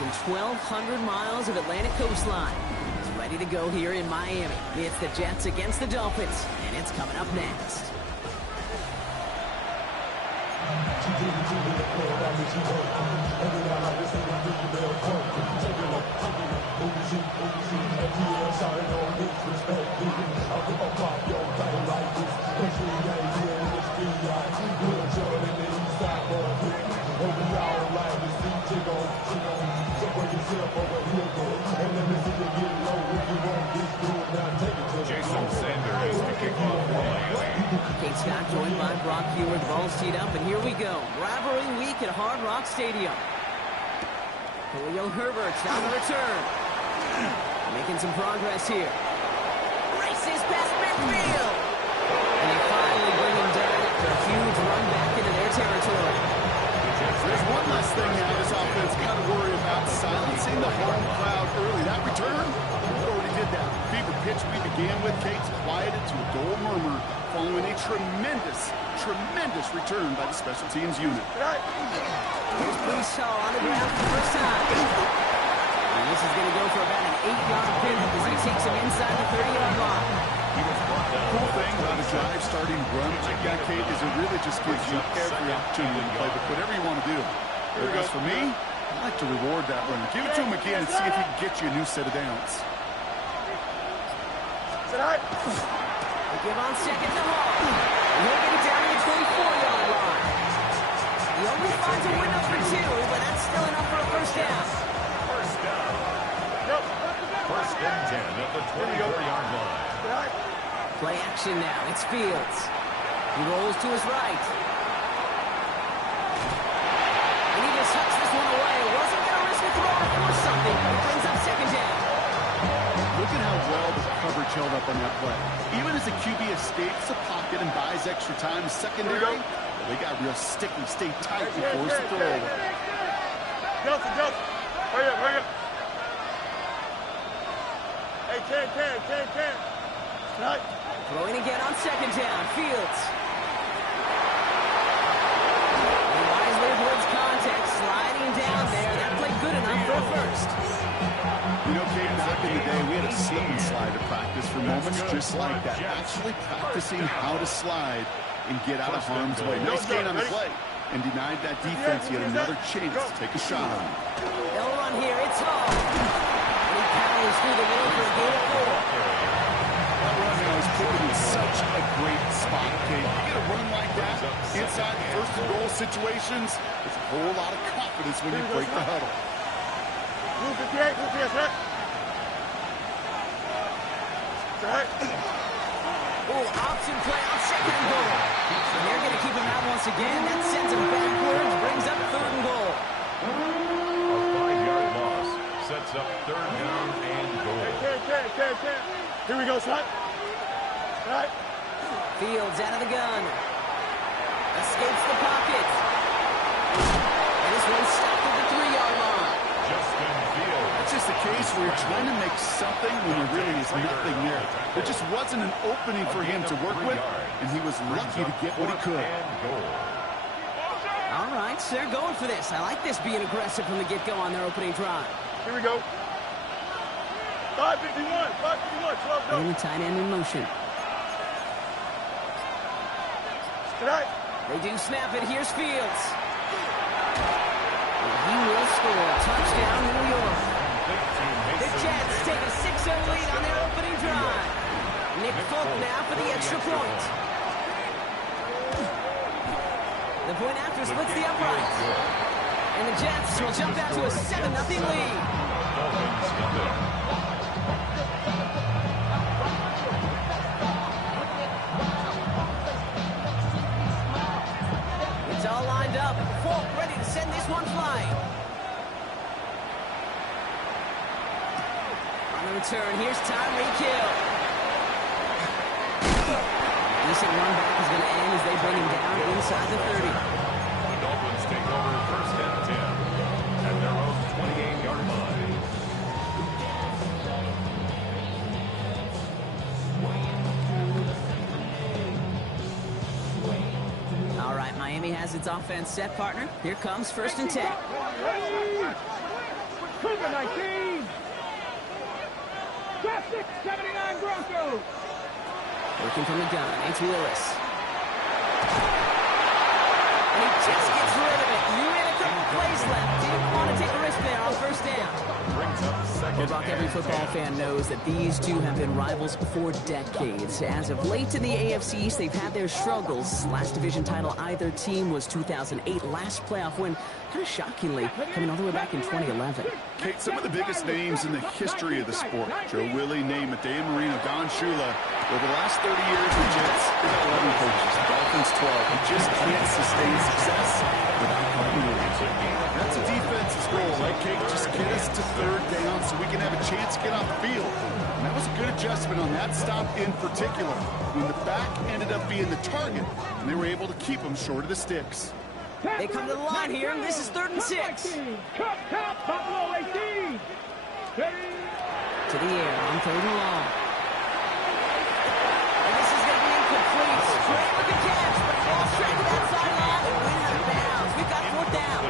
and 1,200 miles of Atlantic coastline. It's ready to go here in Miami. It's the Jets against the Dolphins, and it's coming up next. Kate Scott joined by Brock Huard. The ball's teed up, and here we go. Rivalry week at Hard Rock Stadium. Khalil Herbert's on the return. Making some progress here. Races past midfield. And they finally bring him down after a huge run back into their territory. There's one last thing now this offense got to worry about, silencing the home crowd early. That return, we already did that. Fever pitch we began with, Kate's quieted to a dull murmur following a tremendous return by the special teams unit. Here's Brees on the ground for the first time. And this is going to go for about an 8-yard pickup as he takes him inside the 30-yard line. The cool thing about a drive starting run like that, Kate, is it really just gives you every opportunity to play whatever you want to do. Whereas for me, I like to reward that run. Give it to him again and see if he can get you a new set of downs. They give on second to Hall. And he'll get it down to the 24-yard line. He only finds a window for 2, but that's still enough for a first down. First and 10 at the 24-yard line. Play action now. It's Fields. He rolls to his right. And he just hucks this one away. Wasn't going to risk a throw or force something. It brings up second down. Look at how well the coverage held up on that play. Even as the QB escapes the pocket and buys extra time, secondary, they got real sticky, stay tight and force the throw. Justin. Hurry up. Hey, Ken. Right. Throwing again on second down. Fields. And wisely avoids contact, sliding down there. That played good enough for a first. You know, Kate, back in the day, we had a slip and slide to practice for moments just like that. Actually practicing how to slide and get out of harm's way. Nice gain on the play. And denied that defense yet another chance to take a shot on him. They'll run here. It's Hall. And he powers through the middle for a gain of 4. That run now is put him in such a great spot, Kate. You get a run like that inside first and goal situations, there's a whole lot of confidence when you break the huddle. Move the kick, right? Option play on second and goal. And they're going to keep him out once again. That sends him backwards, brings up third and goal. A 5-yard loss sets up third down and goal. Hey. Here we go, son. Right. Fields out of the gun. Escapes the pocket. And this one's stopped at the 3-yard line. Justin Fields. That's just a case where you're trying to make something when there really is nothing there. There just wasn't an opening for him to work with, and he was lucky to get what he could. All right, so they're going for this. I like this being aggressive from the get-go on their opening drive. Here we go. 551, 12 And the tight end in motion. Right. They do snap it. Here's Fields. And he will score. Touchdown, New York. The Jets take a 6-0 lead on their opening drive. Nick Folk now for the extra point. The point after splits the upright. And the Jets will jump out to a 7-0 lead. It's all lined up. Folk ready to send this one flying. On the return, here's Tyreek Hill. Decent run back is going to end as they bring him down inside the 30. The Dolphins take over first and 10 at their own 28-yard line. All right, Miami has its offense set, partner. Here comes first and 10. Number 19. Draft 679 Broncos. Working from the gun. It's Willis. And he just gets rid of it. You had a couple plays left. Didn't want to take a risk there on first down. Brings up second. Well, Brock, every football fan knows that these two have been rivals for decades. As of late in the AFC East, they've had their struggles. Last division title either team was 2008. Last playoff win, kind of shockingly, coming all the way back in 2011. Kate, some of the biggest names in the history of the sport. Joe Willie, Namath, Dan Marino, Don Shula. Over the last 30 years, the Jets, they've got 11 coaches. The Dolphins, 12. You just can't sustain success without continuity. That's a defense's goal, right, Kate? Just get us to third down so we can have a chance to get off the field. And that was a good adjustment on that stop in particular, when the back ended up being the target, and they were able to keep them short of the sticks. They come to the line here, and this is 3rd and 6. Buffalo 18. To the air on 3rd and long. And this is going to be incomplete. Straight with the catch, but ball straight to that sideline and win out of bounds. We've got 4th down.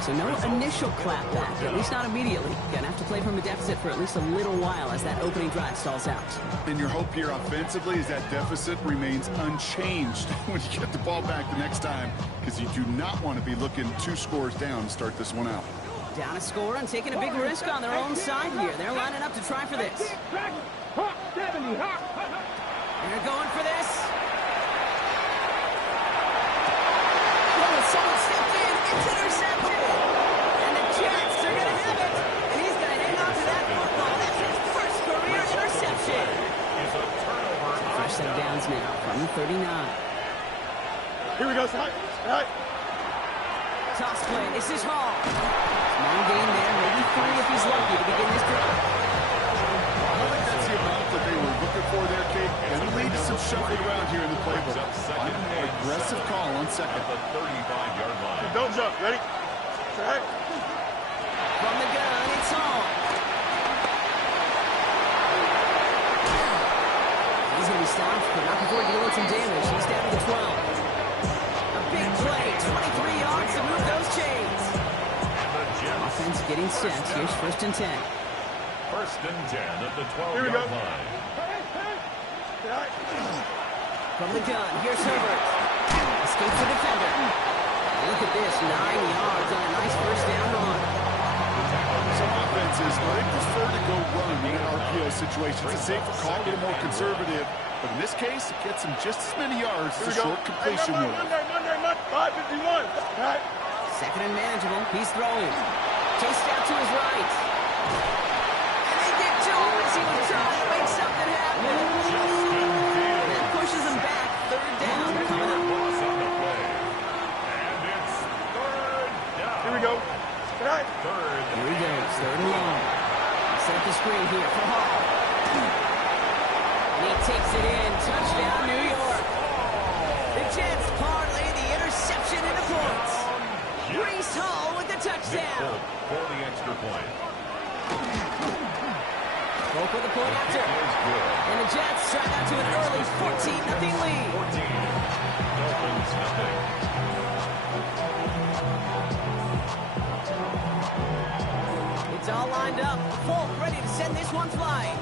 So no initial clapback, at least not immediately. Gonna have to play from a deficit for at least a little while as that opening drive stalls out. And your hope here offensively is that deficit remains unchanged when you get the ball back the next time, because you do not want to be looking 2 scores down to start this one out. Down a score and taking a big risk on their own side here. They're lining up to try for this. They're going for this. Oh, someone stepped in. It's intercepted. And the Jets are going to have it. And he's going to hang on to that football. That's his first career interception. Is a turnover. Fresh set of downs now from the 39. Here we go, son. All right. Toss play. This is Hall. Small gain there. Maybe 3 if he's lucky to begin this drive. I don't think that's the amount that they were looking for there, Kate. And it leads to some shuffling around here in the playbook. Find an aggressive call on second. At the 35-yard line. Don't jump. Ready? All right. From the gun, it's Hall. He's going to be stopped, but not before dealing some damage. He's down to the 12. A big play, 23 yards to move those chains. Offense getting set. Here's 1st and 10. 1st and 10 at the Here we go. 12-yard line. From the gun, here's Herbert. Escapes the defender. Look at this, 9 yards on a nice first down run. Some offenses, they prefer to go run in an RPO situation. It's a safer call, a little more conservative. But in this case, it gets him just as many yards as a short completion will. Monday, 551. All right. 2nd and manageable. He's throwing. Chased out to his right. And they get to him as he was trying to make something happen. That pushes him back. 3rd down coming up. And it's 3rd down. Here we go. All right. Here he goes. 3rd and long. Set up the screen here for Hall. And he takes it in. Touchdown, New York. The Jets parlay the interception into points. Breece Hall with the touchdown. For the extra point. Both with the point after. And the Jets strike out to an early 14-0 lead. 14. Dolphins nothing. It's all lined up. Folk ready to send this one flying.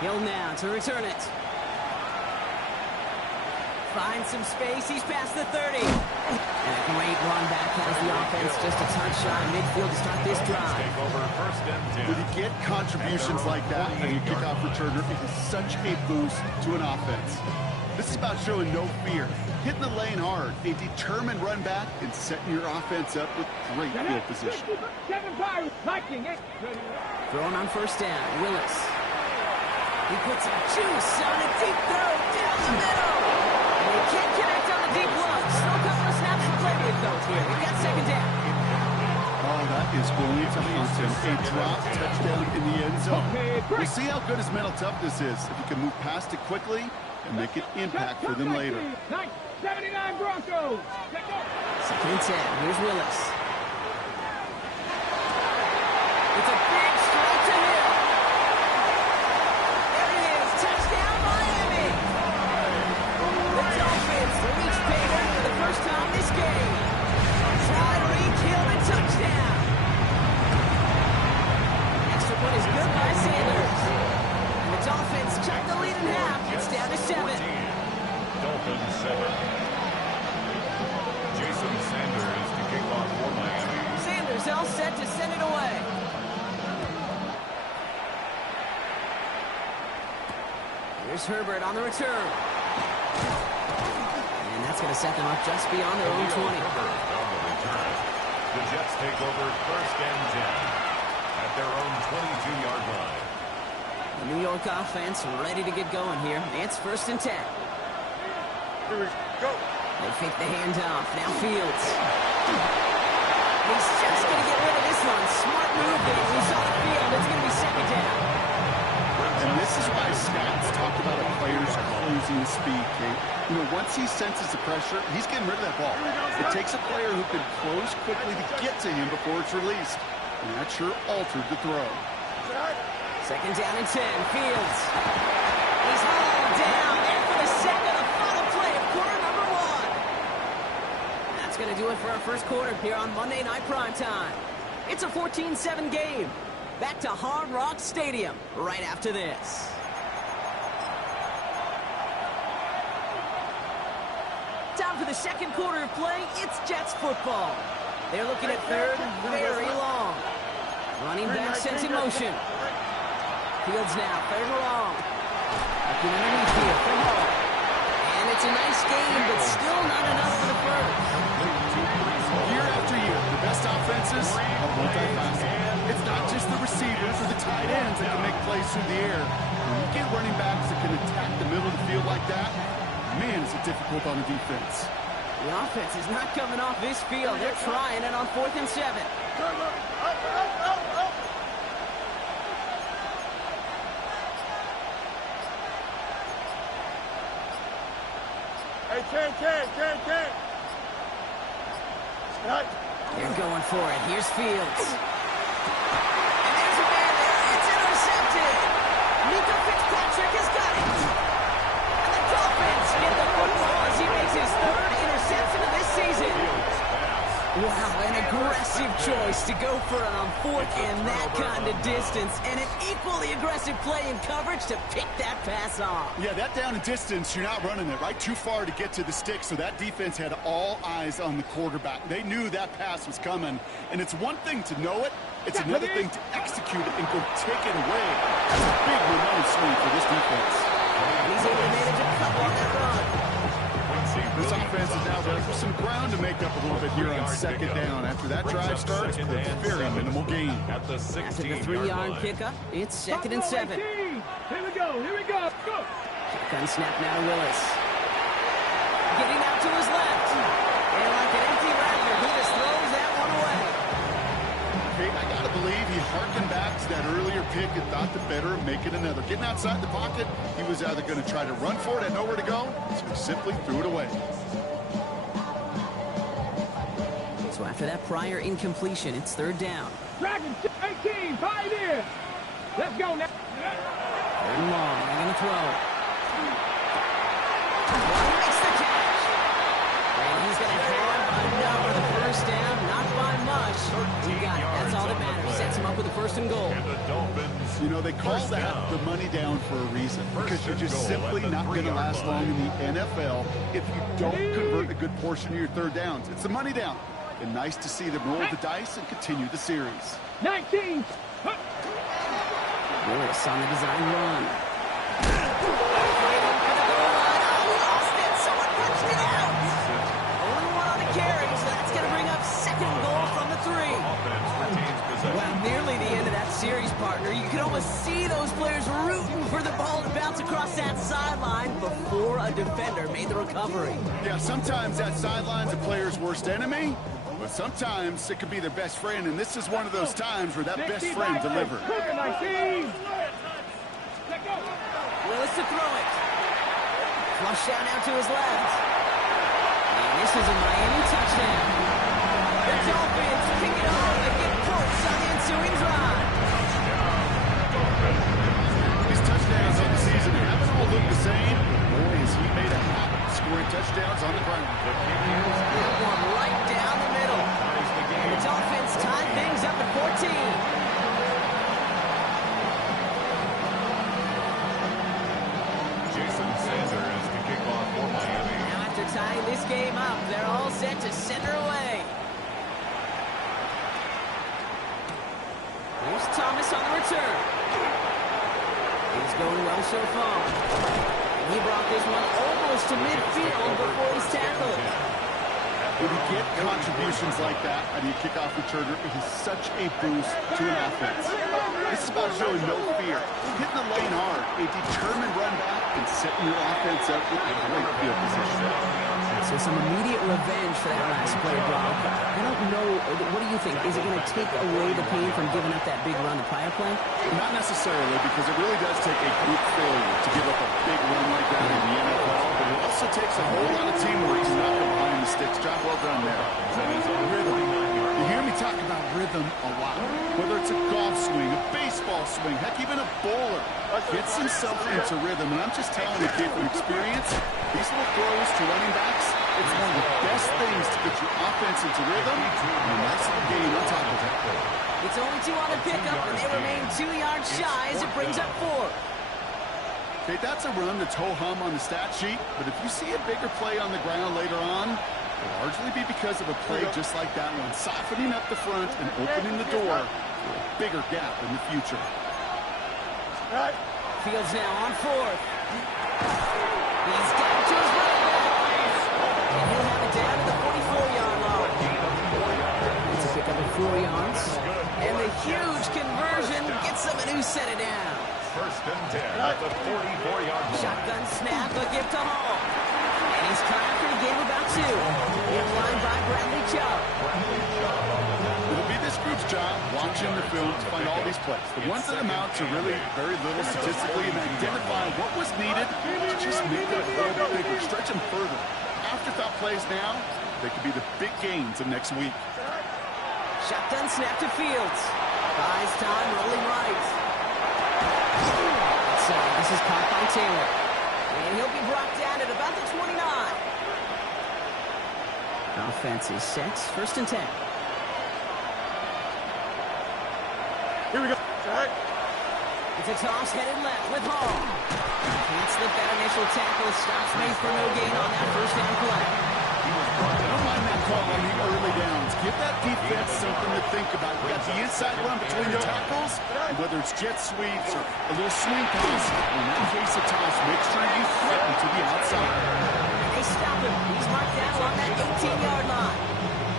Hill now to return it. Finds some space. He's past the 30. And a great run back has the offense just a touch shy of midfield to start this drive. Take over 1st and 10. When you get contributions like that and your kickoff returner, it is such a boost to an offense. This is about showing no fear, hitting the lane hard, a determined run back, and setting your offense up with great field position. Throwing on 1st down, Willis. He puts some juice on a deep throw down the middle. And he can't connect on the deep look. Still a couple of snaps to play with, though, here. We've got 2nd down. Oh, that is going to haunt him. A drop touchdown in the end zone. We'll see how good his mental toughness is, if he can move past it quickly and make an impact for them later. 79 Broncos. 2nd and 10. Here's Willis. It's a big strike to him. There it is. Touchdown, Miami. The Dolphins reach payback for the first time this game. Tie all set to send it away. Here's Herbert on the return. And that's going to set them up just beyond their own 20. Herbert on the return. The Jets take over first and 10 at their own 22-yard line. The New York offense ready to get going here. It's first and 10. Here we go. They fake the handoff. Now Fields. He's just going to get rid of this one. Smart move there. He saw the field. It's going to be second down. And this is why Scott's talked about a player's closing speed, Kate. You know, once he senses the pressure, he's getting rid of that ball. It takes a player who can close quickly to get to him before it's released. And that sure altered the throw. Second down and 10. Fields. He's hauled down. And for the second, the final play of quarter number 1. That's going to do it for our first quarter here on Monday Night Primetime. It's a 14-7 game. Back to Hard Rock Stadium right after this. Time for the second quarter of play. It's Jets football. They're looking at third and very long. Running back sent in motion. Fields now, third and long. Looking underneath here for Hall. And it's a nice game, but still not enough for the first. Year after year, the best offenses are multifaceted. It's not just the receivers or the tight ends that can make plays through the air. When you get running backs that can attack the middle of the field like that, man, is it difficult on the defense. The offense is not coming off this field. They're trying it on 4th and 7. Hey, Ken. Scott. They're going for it. Here's Fields. And there's a man there. It's intercepted. Mika Fitzpatrick has got it. And the Dolphins get the football as he makes his 3rd interception of this season. Wow, an aggressive choice to go for it on 4th and that kind of distance. And an equally aggressive play in coverage to pick that pass off. Yeah, that down and distance, you're not running it, right? Too far to get to the stick, so that defense had all eyes on the quarterback. They knew that pass was coming, and it's one thing to know it, it's another thing to execute it and go take it away. That's a big momentum swing for this defense. He's able to manage a couple on that run. This offense is now ready for some ground to make up a little bit here on second down. After that drive starts, a very minimal gain. At the After the 16-yard 3-yard line. pickup, it's second and 7. Here we go. Go. Gun snap now to Willis. Getting out to his left. And like an empty rattler, he just throws that one away. Okay, I gotta believe he harkened back to that earlier pick and thought the better of making another. Getting outside the pocket, he was either going to try to run for it and nowhere to go, so he simply threw it away. So after that prior incompletion, it's 3rd down. Dragon 18, Pioneer. Let's go now. 3rd and long, they're going to throw. He makes the catch. And he's going to have another first down, not by much. He got it. That's all that matters. Sets him up with a 1st and goal. And the Dolphins. You know, they call that the money down for a reason, because you're just simply not going to last long in the NFL if you don't convert a good portion of your 3rd downs. It's the money down. And nice to see them roll the dice and continue the series. 19. Willis on the design run. Waiting for the goal line. Oh, lost it. Someone punched it out. Only one on the carry, so that's going to bring up 2nd goal from the 3. Offense retains possession. Well, nearly the end of that series, partner. You can almost see those players rooting for the ball to bounce across that sideline before a defender made the recovery. Yeah, sometimes that sideline's a player's worst enemy, but sometimes it could be their best friend, and this is one of those times where that best friend delivered. 19. Willis to throw it. Flush down out to his left. And this is a Miami touchdown. The Dolphins pick it off and get points on the ensuing drive. These touchdowns on the season haven't all looked the same. Boy, has he made a habit of scoring touchdowns on the ground. That one right down the middle. And the Dolphins tie things up at 14. Tying this game up, they're all set to send her away. promise on the return. He's going well so far. And he brought this one almost to midfield before he's tackled. When you get contributions like that out of your kickoff returner, it is such a boost to an offense. This is about showing no fear, hitting the lane hard, a determined run back, and setting your offense up with a great field position. So some immediate revenge for that last play, Brock. I don't know, what do you think? Is it going to take away the pain from giving up that big run the prior play? Not necessarily, because it really does take a group failure to give up a big run like that in the NFL, but it also takes a whole lot of teamwork to knock them behind the sticks. Job well done there. Rhythm. You hear me talk about rhythm a lot. Whether it's a golf swing, a baseball swing, heck, even a bowler gets himself into rhythm. And I'm just telling you, kid, from experience, these little throws to running backs, it's one of the best things to get your offense into rhythm and a nice little gain on top of it. It's only 2 on the pickup, and they remain 2 yards shy as it brings up 4. Okay, that's a run that's ho-hum on the stat sheet, but if you see a bigger play on the ground later on, it'll largely be because of a play just like that one, softening up the front and opening the door for a bigger gap in the future. Fields now on 4th. He's down to his running back. And he'll have it down to the 44-yard line. It's a pickup of 4 yards. And the huge conversion gets them a new set it down. First and 10 at the 44-yard line. Shotgun snap, a gift to Hall. And he's trying after a game about 2. In line by Bradley Chubb. It'll be this group's job watching the film to find all these plays. The ones that amount to really very little statistically and identifying what was needed to just make it a little bit bigger, stretch them further. Afterthought plays now, they could be the big gains of next week. Shotgun snap to Fields. Buys time, rolling right. So this is caught by Taylor. And he'll be brought down at about the 29. Offense is set. First and 10. Here we go. It's a toss headed left with Hall. Can't slip that initial tackle. Stops made for no gain on that first down play. Don't mind that call on the early downs. Give that defense something to think about. You got the inside run between the tackles, and whether it's jet sweeps or a little swing pass, in that case of toss, make sure you threaten to the outside. And they stop him. He's marked down on that 18-yard line.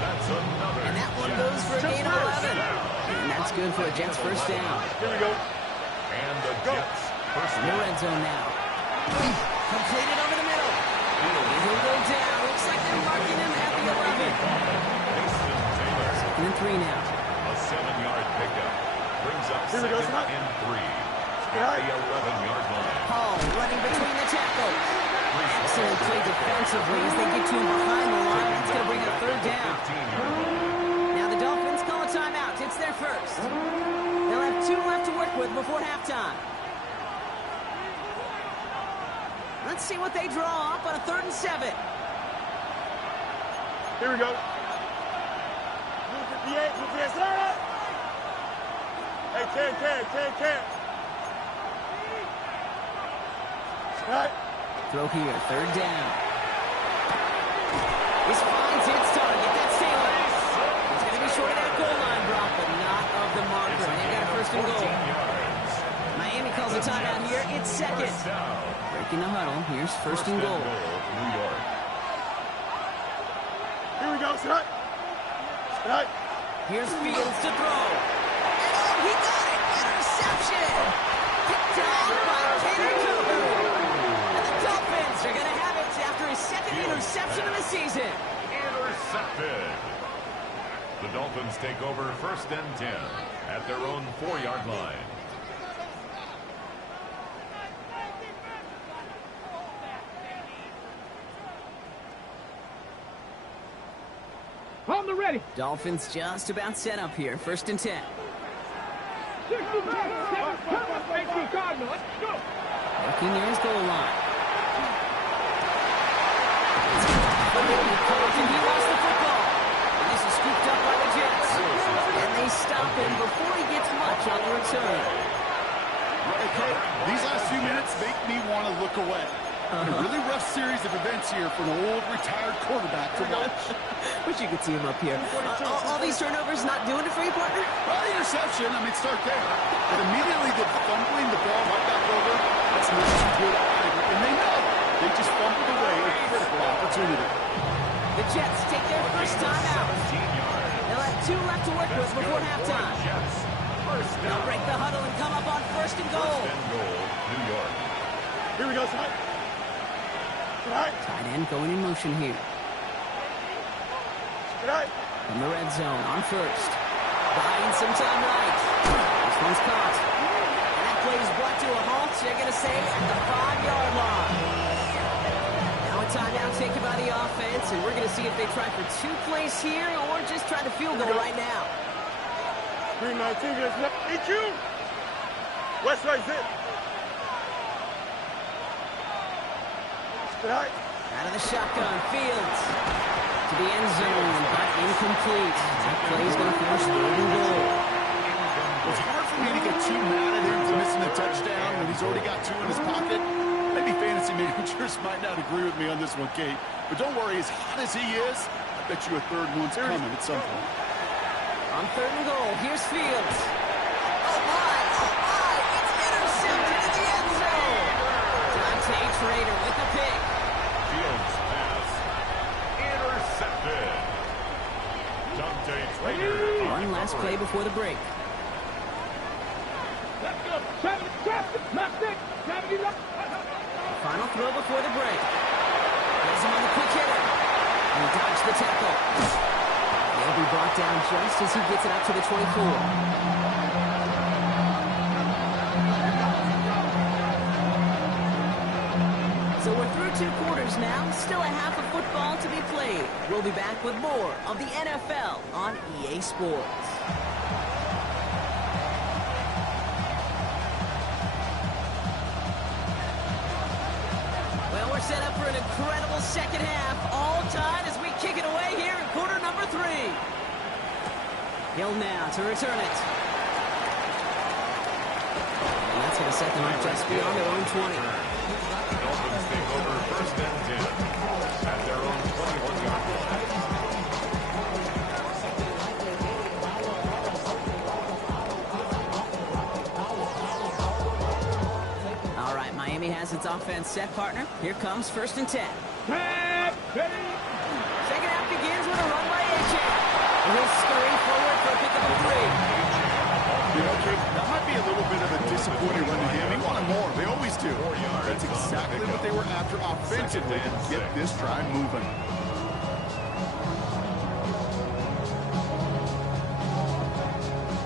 That's another. And that one goes for a gain of 11. And that's good for a Jets first down. Here we go. And the Jets first In the red zone now. Completed over the middle. And he'll go down. Looks like they're marking him at the 11. Second and 3 now. A 7-yard pickup brings up Here we go, second and 3 at the 11-yard line. Hall running between the tackles. Excellent play defensively as they get to him behind the line. That's going to bring up third down. Now the Dolphins call a timeout. It's their first. They'll have 2 left to work with before halftime. Let's see what they draw up on a 3rd and 7. Here we go. 58, 58, start. Hey, 10. Right. Throw here, 3rd down. This finds its target. That's Taylor. He's going to be short of that goal line, Brock, but not of the marker. They've got a first and goal. Miami calls a timeout here. It's second. Breaking the huddle. Here's first and goal. New York. Here we go, start. Right. Here's Fields to throw. And oh, he got it! Interception! Picked off by Taylor Cooper. And the Dolphins are going to have it after his second interception of the season. Intercepted. The Dolphins take over first and 10 at their own 4-yard line. On the ready. Dolphins just about set up here. First and 10. Looking near his goal line. He lost the football. And this is scooped up by the Jets. And they stop him before he gets much on the return. Okay, these last few minutes make me want to look away. A really rough series of events here for an old retired quarterback to watch. Wish you could see him up here. All these turnovers not doing it for you, partner? Well, the interception, start there. But immediately the fumbling the ball right back over, that's not too good either. And they know they just fumbled away a critical opportunity. The Jets take their first time out. They'll have 2 left to work with before halftime. They'll break the huddle and come up on first and goal. New York. Here we go, son. Right. Tight end going in motion here. Right. From the red zone on first. Buying some time right. This one's caught. And that play is brought to a halt, they're going to say, at the 5-yard line. Now a timeout taken by the offense, and we're going to see if they try for 2 plays here or just try the field goal right now. 319 is left. Eat you. West side zip. Right. Out of the shotgun, Fields. To the end zone, but incomplete. That play is going to force 3rd and goal. It's hard for me to get too mad at him for missing a touchdown when he's already got 2 in his pocket. Maybe fantasy managers might not agree with me on this one, Kate. But don't worry, as hot as he is, I bet you a 3rd one's coming at some point. On 3rd and goal, here's Fields. Oh my, it's intercepted in the end zone. Dante Trader with the pick. Fields pass. Intercepted. Dante Trader. One last play before the break. Let's go. Final throw before the break. Has him on the quick hitter. And he dodged the tackle. He'll be brought down just as he gets it up to the 24. So we're through 2 quarters now. Still a half of football to be played. We'll be back with more of the NFL on EA Sports. Well, we're set up for an incredible second half. All tied as we kick it away here in quarter number 3. Hill now to return it. And that's going to set them up just beyond their own 20. Dolphins take over 1st and 10 at their own 21-yard line. All right, Miami has its offense set, partner. Here comes 1st and 10. Second half begins with a run by A.J. And he'll scurry forward for a pickup of 3. Kate, that might be a little bit of a disappointing run to him. He wanted more. They always do. That's exactly what they were after offensively to get this drive moving.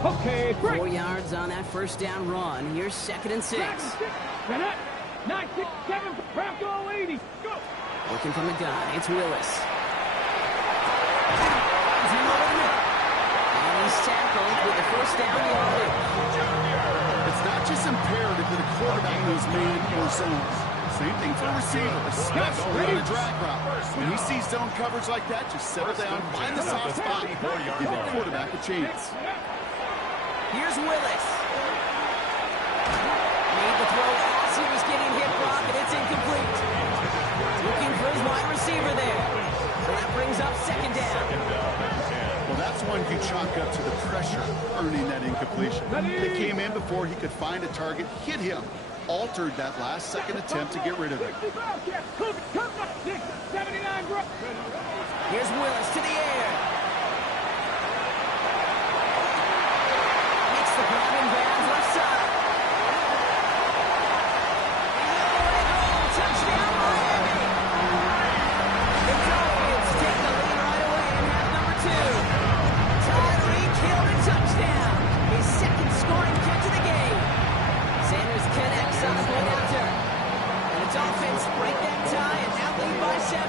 Okay, 4 yards on that 1st down run. Here's 2nd and 6. 967 Bronco 80. Go. Working from the gun. It's Willis. And he's tackled with the 1st down yardage. It's not just imperative that a quarterback knows man or zone. Same thing for a receiver, especially on a drag route. When he sees zone coverage like that, just settle down, find the soft spot, give the quarterback a chance. Here's Willis. Made the throw as he was getting hit, Brock, and it's incomplete. Looking for his wide receiver there. So that brings up 2nd down. Well, that's one you chalk up to the pressure earning that incompletion. They came in before he could find a target, hit him, altered that last second attempt to get rid of it. Here's Willis to the air. Makes the grab in bounds left side. Touchdown, Miami. The Dolphins take the lead right away in half number 2. Tyreek Hill a touchdown. His 2nd scoring catch of the game. Sanders connects on the point after. And the Dolphins break that tie and now lead by 7.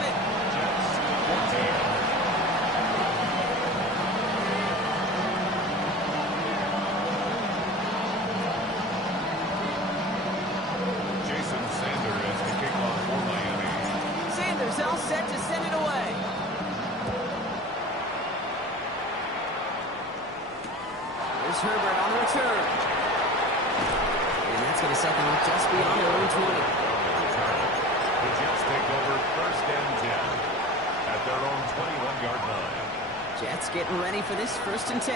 Jason Sanders is the kickoff for Miami. Sanders all set to send it away. Here's Herbert on the return. And that's going to set them up just beyond their own 20. The first and 10 at their own 21-yard line. Jets getting ready for this first and 10.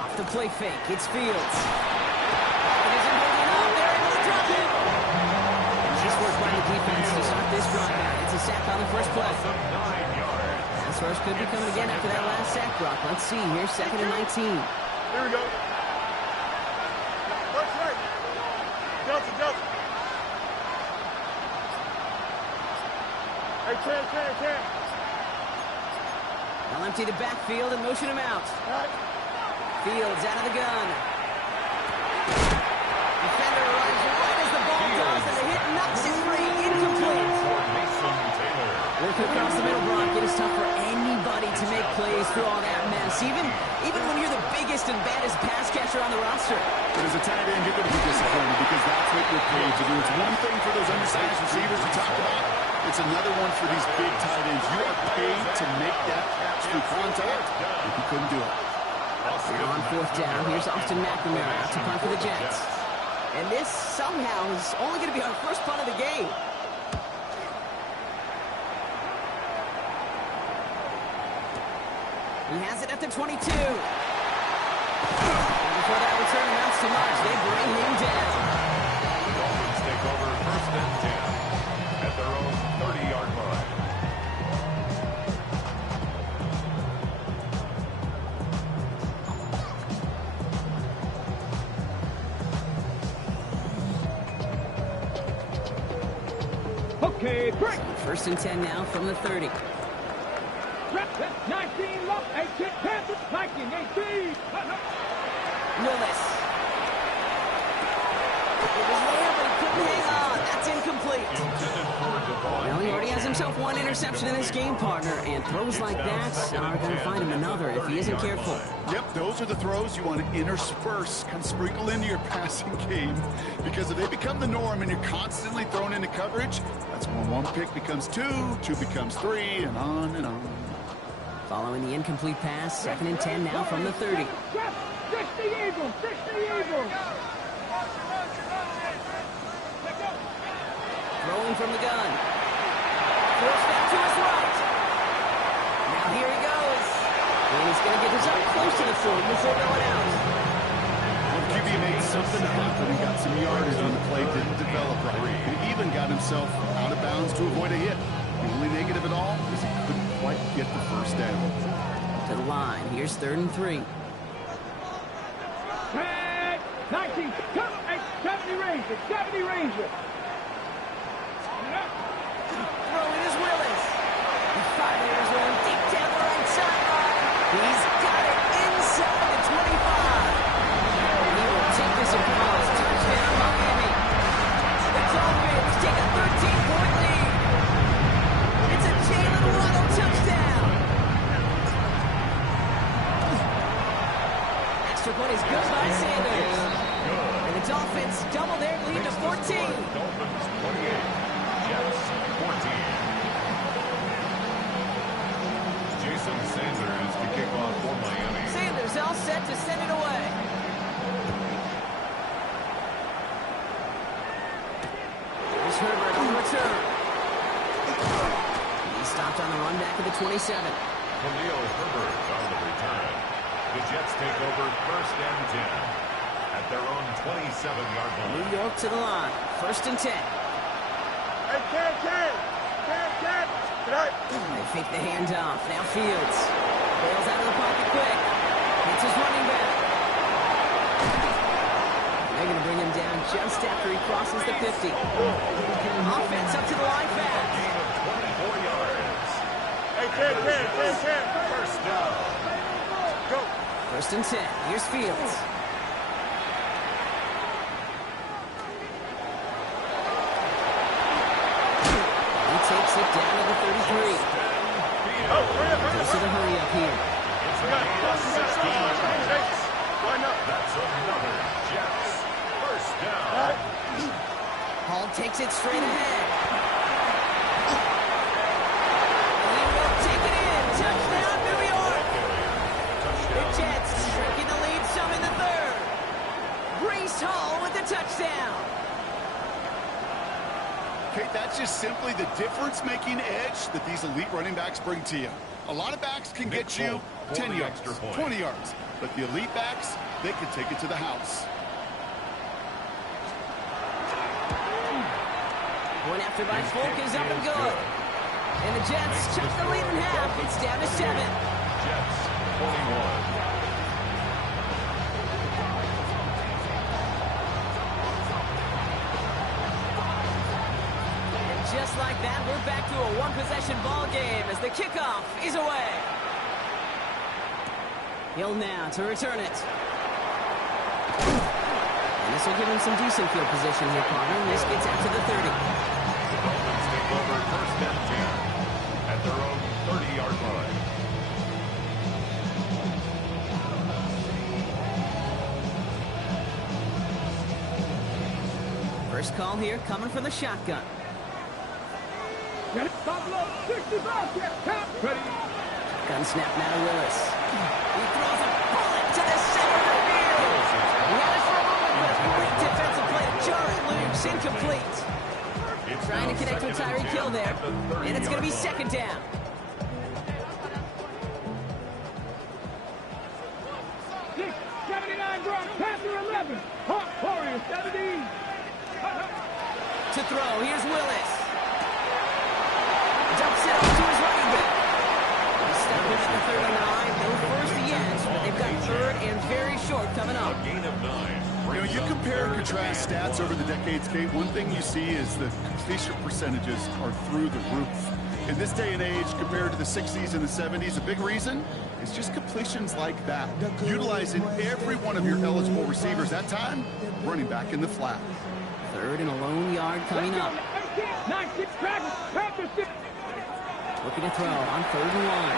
Off the play fake, it's Fields. It isn't holding up. They're able to drop it. Nice work by the defense to start this drive out. It's a sack on the first play. Awesome 9 yards. Pass rush could be coming again after that last sack, Brock. Let's see here, second and 19. Here we go. First right. Delta. Hey, Ken. They'll empty the backfield and motion him out. Right. Fields out of the gun. Defender arrives right as the ball does, and the hit knocks it free. Incomplete. For Mason Taylor. Working across the middle, Brock. It is tough for anybody to make plays through all that mess, even when you're the biggest and baddest pass catcher on the roster. But as a tight end, you're going to be disappointed because that's what you're paid to do. It's one thing for those undersized receivers you talk about. It's another one for these big tight ends. You are paid to make that catch through contact, if you couldn't do it. Now on fourth down, here's Austin McNamara out to punt for the Jets. And this somehow is only going to be our first punt of the game. He has it at the 22. And before that return amounts to much, they bring him down. The Dolphins take over first and 10 at their own 30-yard line. Okay, break. First and 10 now from the 30. 19, look, 18, 19, 18. Willis. It was there, but he couldn't hang on. That's incomplete. Well, he already has himself one interception in this game, partner, and throws like that are going to find him another if he isn't careful. Yep, those are the throws you want to intersperse, kind of sprinkle into your passing game, because if they become the norm and you're constantly thrown into coverage, that's when one pick becomes two becomes three, and on and on. Following the incomplete pass, second and 10 now from the 30. 60 Eagles, 60 Eagles. Throwing from the gun. Forced back to his right. Now here he goes. And he's going to get this up close to the 40 before going out. Well, QB made something happen and got some yardage when the play didn't develop right. He even got himself out of bounds to avoid a hit. The only negative at all is he couldn't quite get the first down. To the line. Here's third and 3. 19, come, 70 Ranger, 70 Ranger. Throwing is Willis. The 5-years going deep down the right sideline. He's got it inside the 25. And he will take this across. Touchdown, Miami. The Dolphins take a 13-point lead. It's a Jalen Waddle touchdown. Extra point is good by Sanders. And the Dolphins double their lead to 14. Dolphins 28. Jets 14. Jason Sanders to kick off for Miami. Sanders all set to send it away. Here's Herbert on the return. He stopped on the run back at the 27. Khalil Herbert on the return. The Jets take over first and 10 at their own 27-yard line. New York to the line. First and 10. Hey, Ken. They fake the handoff. Now Fields. Bails out of the pocket quick. Hits his running back. They're going to bring him down just after he crosses the 50. Offense up to the line fast. Gain of 24 yards. Hey, Ken. First down. Go. First and 10. Here's Fields. He takes it down to the 33. Goes to the hurry up here. Why not? That's another Jets first down. Hall takes it straight ahead. He will take it in. Touchdown, New York. The Jets shrinking the lead some in the third. Breece Hall with the touchdown. Kate, that's just simply the difference-making edge that these elite running backs bring to you. A lot of backs can get you 10 yards, 20 yards, but the elite backs, they can take it to the house. One after by Folk is up and good. And the Jets chop the lead in half. It's down to 7. Jets 21. Just like that, we're back to a one-possession ball game as the kickoff is away. Hill now to return it. And this will give him some decent field position here, Connor. And this gets out to the 30. The Dolphins take over first and 10 at their own 30-yard line. First call here coming from the shotgun. Buffalo, 65, ready. Gun snap now to Willis. He throws a bullet to the center of the field. He had it for a moment, but a great defensive play to jar it loose. Incomplete. Trying to connect with Tyreek Hill there. And it's going to be second down. Six, 79 Gronk, Panther 11. Hawk Warrior 70. To throw, here's Willis. Dumps it off to his running back. He's stopping at the 39. No first yet, but they've got third and very short coming up. A gain of 9. You know, you compare and contrast stats over the decades, Kate. One thing you see is the completion percentages are through the roof. In this day and age, compared to the 60s and the 70s, a big reason is just completions like that. Utilizing every one of your eligible receivers. That time, running back in the flat. Third and a lone yard coming up. 19, Packers, Looking to throw on 3rd and 1.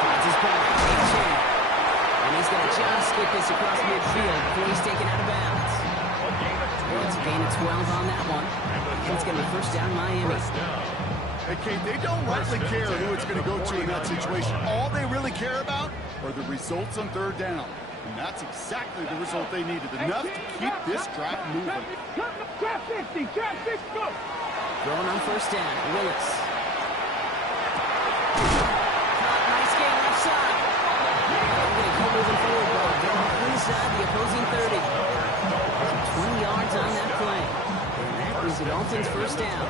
Finds his back, and he's going to just get this across midfield before he's taken out of bounds. It's a gain of 12 on that one. And it's going to be first down Miami. Hey, Kate, they don't rightly care who it's going to go to in that situation. All they really care about are the results on 3rd down. And that's exactly the result they needed. Enough to keep this drive moving. Trap 50, go. Throwing on 1st down, Willis. Nice game left side. They're going to keep moving forward, bro. They're inside the opposing 30. 20 yards on that play. And that is the Dolphins' first down.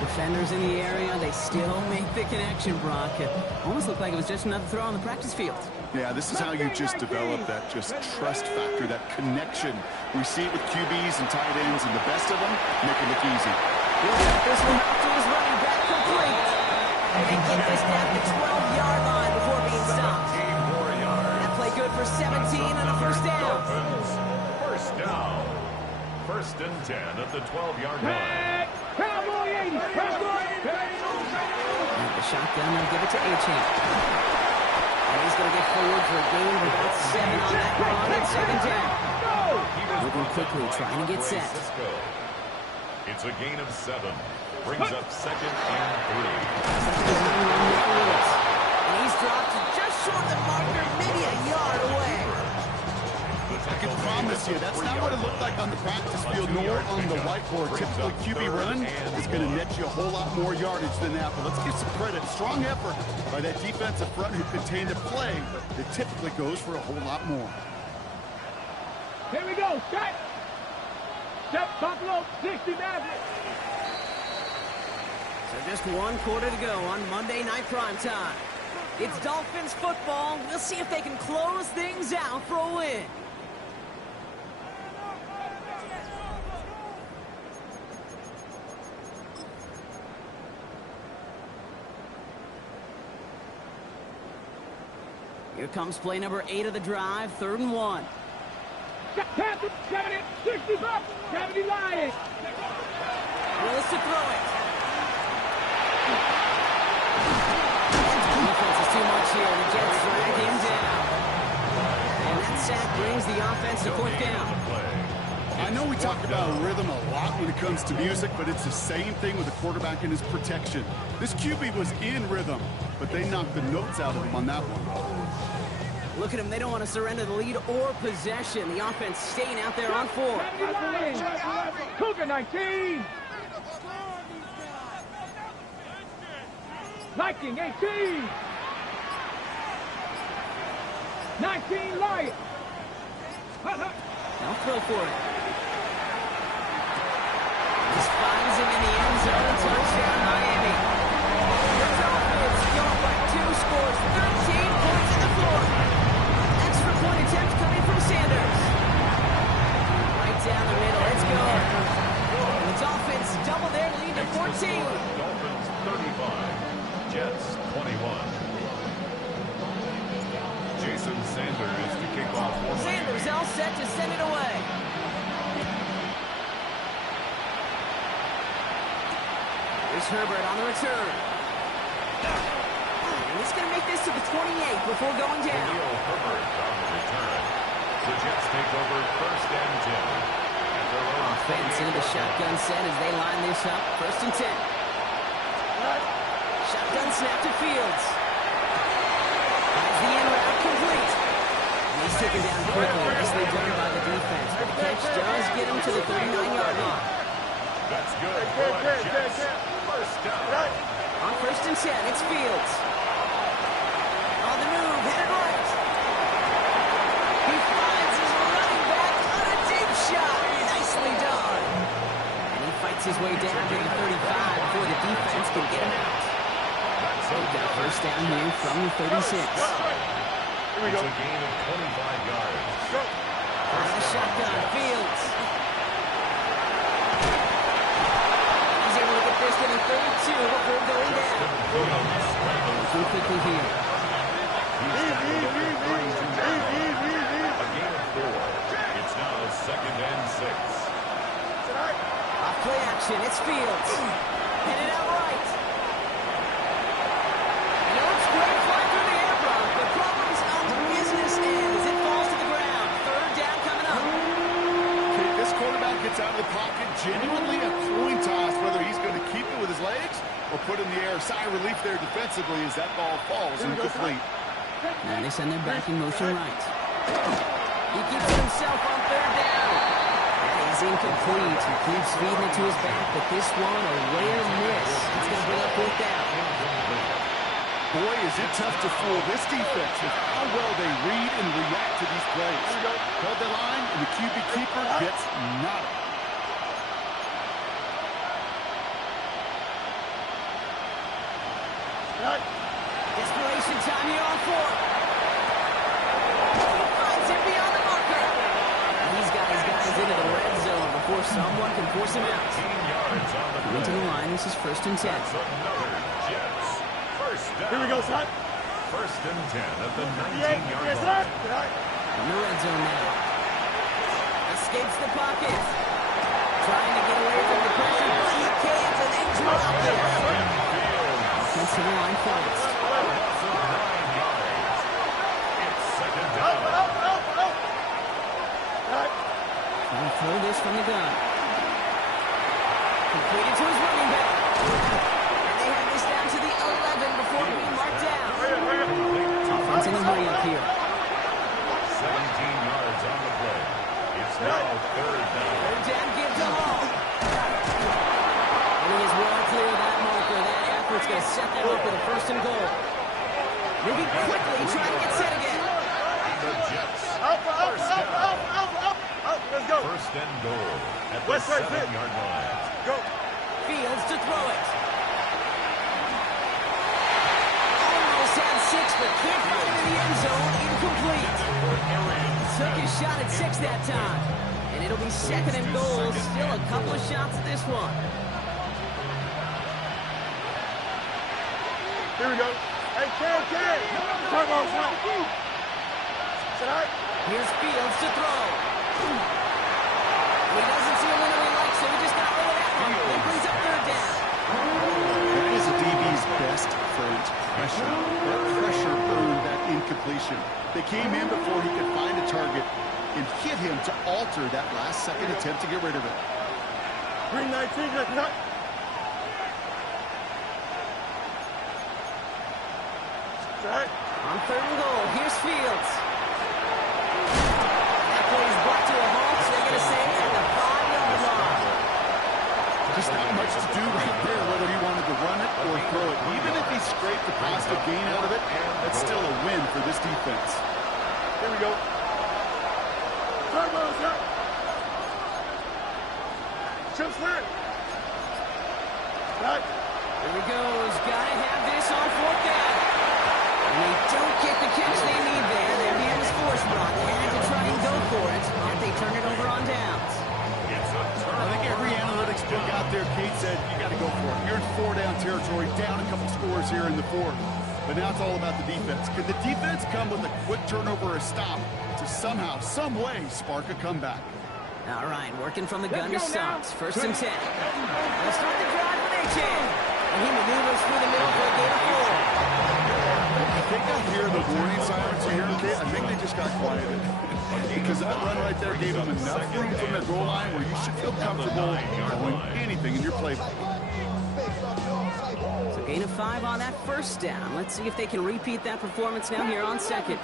Defenders in the area, they still make the connection, Brock. It almost looked like it was just another throw on the practice field. Yeah, this is how you just develop that just trust factor, that connection. We see it with QBs and tight ends, and the best of them make it look easy. He'll get this one out to his running back complete. And they get this down the 12-yard line before being stopped. That play good for 17 and a first down. First down. 1st and 10 at the 12-yard line. Cowboy 80, Cowboy 80. And the shotgun will give it to Achane. And he's going to get forward for a gain of about 7 on that run at 2nd down. Moving quickly, trying to get set. It's a gain of 7. Brings up 2nd and 3. And he's dropped to just short of the marker, maybe a yard away. I can promise you, that's not what it looked like on the practice field, nor on the whiteboard. Typically, QB run is going to net you a whole lot more yardage than that. But let's give some credit. Strong effort by that defensive front who contained a play that typically goes for a whole lot more. Here we go, set. Set, Buffalo, 60 Madden. So just 1 quarter to go on Monday Night Primetime. It's Dolphins football. We'll see if they can close things out for a win. Here comes play number 8 of the drive, 3rd and 1. Panther, 70, 65, 70 Lions. Willis to throw it. Defense is too much here. The Jets drag him down. And that sack brings the offense to 4th down. I know we talk about rhythm a lot when it comes to music, but it's the same thing with the quarterback and his protection. This QB was in rhythm, but they knocked the notes out of him on that one. Look at him. They don't want to surrender the lead or possession. The offense staying out there on 4. Cougar 19. Viking 18. 19 Lions. Now throw for it. Just finds him in the end zone. Touchdown, Miami. The Dolphins go up by 2 scores. 13 points in the fourth. Extra point attempt coming from Sanders. Right down the middle. Let's go. The Dolphins double their lead to 14. Dolphins 35, Jets 21. Jason Sanders to kick off for Miami. Sanders all set to send it away. Here's Herbert on the return. And he's going to make this to the 28 before going down. Herbert on the return. The Jets take over first and 10. At their own Offense into the shotgun set as they line this up. First and 10. Shotgun snap to Fields. Finds the end route complete. And he's taken down quickly. Nicely done by the defense. But the catch does get him to the 39-yard line. That's good for the Jets. First down. On first and 10, it's Fields. On the move, headed right. He finds his running back on a deep shot. Nicely done. And he fights his way down to the 35 before the defense can get him out. So we got a first down here from the 36. Here we go. It's a gain of 25 yards. First the shotgun, Fields. He's able to get this to the 32 before going down. Too quickly here. A gain of 4. It's now second and 6. Off play action, it's Fields. Headed out right. Great fly through the air run, but problems on the business end as it falls to the ground. Third down coming up. Okay, this quarterback gets out of the pocket, genuinely a coin toss, whether he's going to keep it with his legs or put it in the air. Sigh of relief there defensively as that ball falls incomplete. Now they send their back in motion right. He keeps it himself on third down. And he's incomplete. He keeps feeding it to his back, but this one a rare miss. It's going to bring up fourth down. Boy, is it tough to fool this defense with how well they read and react to these plays. Held the line, and the QB keeper gets nada. Desperation time here on fourth. He finds him beyond the marker. And he's got his guys into the red zone before someone can force him out. 15 yards on the Into the line, this is first and 10. That's another Jets. First down. Here we go, son. First and 10 at the 19-yard line. In the red zone now. Escapes the pocket. Trying to get away from the pressure, but he can't, and they drop it. Offensive line first. Loss of 9 yards. It's second down. Trying to throw this from the gun. Completed to his running back. And they have this down to the 11 before being marked down. Offense in the hurry up here. 17 yards on the play. It's now third down. Third down, give to Hall. And he is well clear of that marker. That effort's going to set them up with a first and goal. Moving quickly, trying to get set again. The Jets. First down. Let's go. First and goal at the 7-yard line. Go. Fields to throw it. Almost had 6, but can't find it in the end zone. Incomplete. Took his shot at 6 that time. And it'll be second and goal. Still a couple of shots at this one. Here we go. Hey, Ken. Come on, son. Here's Fields to throw. He doesn't see a winner he likes, so he just got rid of that one. That brings up third down. That is a DB's best trait, pressure. That pressure earned that incompletion. They came in before he could find a target and hit him to alter that last-second attempt to get rid of it. Green 19, let's not. On third and goal, here's Fields. That play is brought to a halt, so they're going to say at the 5-yard line. Just not much to do right there, whether he wanted to run it or throw it. Even if he scraped a gain out of it. That's still a win for this defense. Here we go. Turbos up. Chip slant. Right. Here he goes. Gotta have this on fourth down. And they don't get the catch they need there. Their hand is forced, Brock. They had to try and go for it, but they turn it over on downs. I think every analytics book out there, Kate said, you got to go for it. You're in 4-down territory, down a couple scores here in the fourth. But now it's all about the defense. Could the defense come with a quick turnover or a stop to somehow, some way, spark a comeback? All right, working from the gun to subs. First and 10. They'll start the drive with H.A. And he maneuvers through the middle for a gain of 4. I think I hear the warning sirens here, Kate. I think they just got quieted. Because that run right there gave them enough room from the goal line where you should feel comfortable doing anything in your playbook. So gain of 5 on that first down. Let's see if they can repeat that performance now here on second.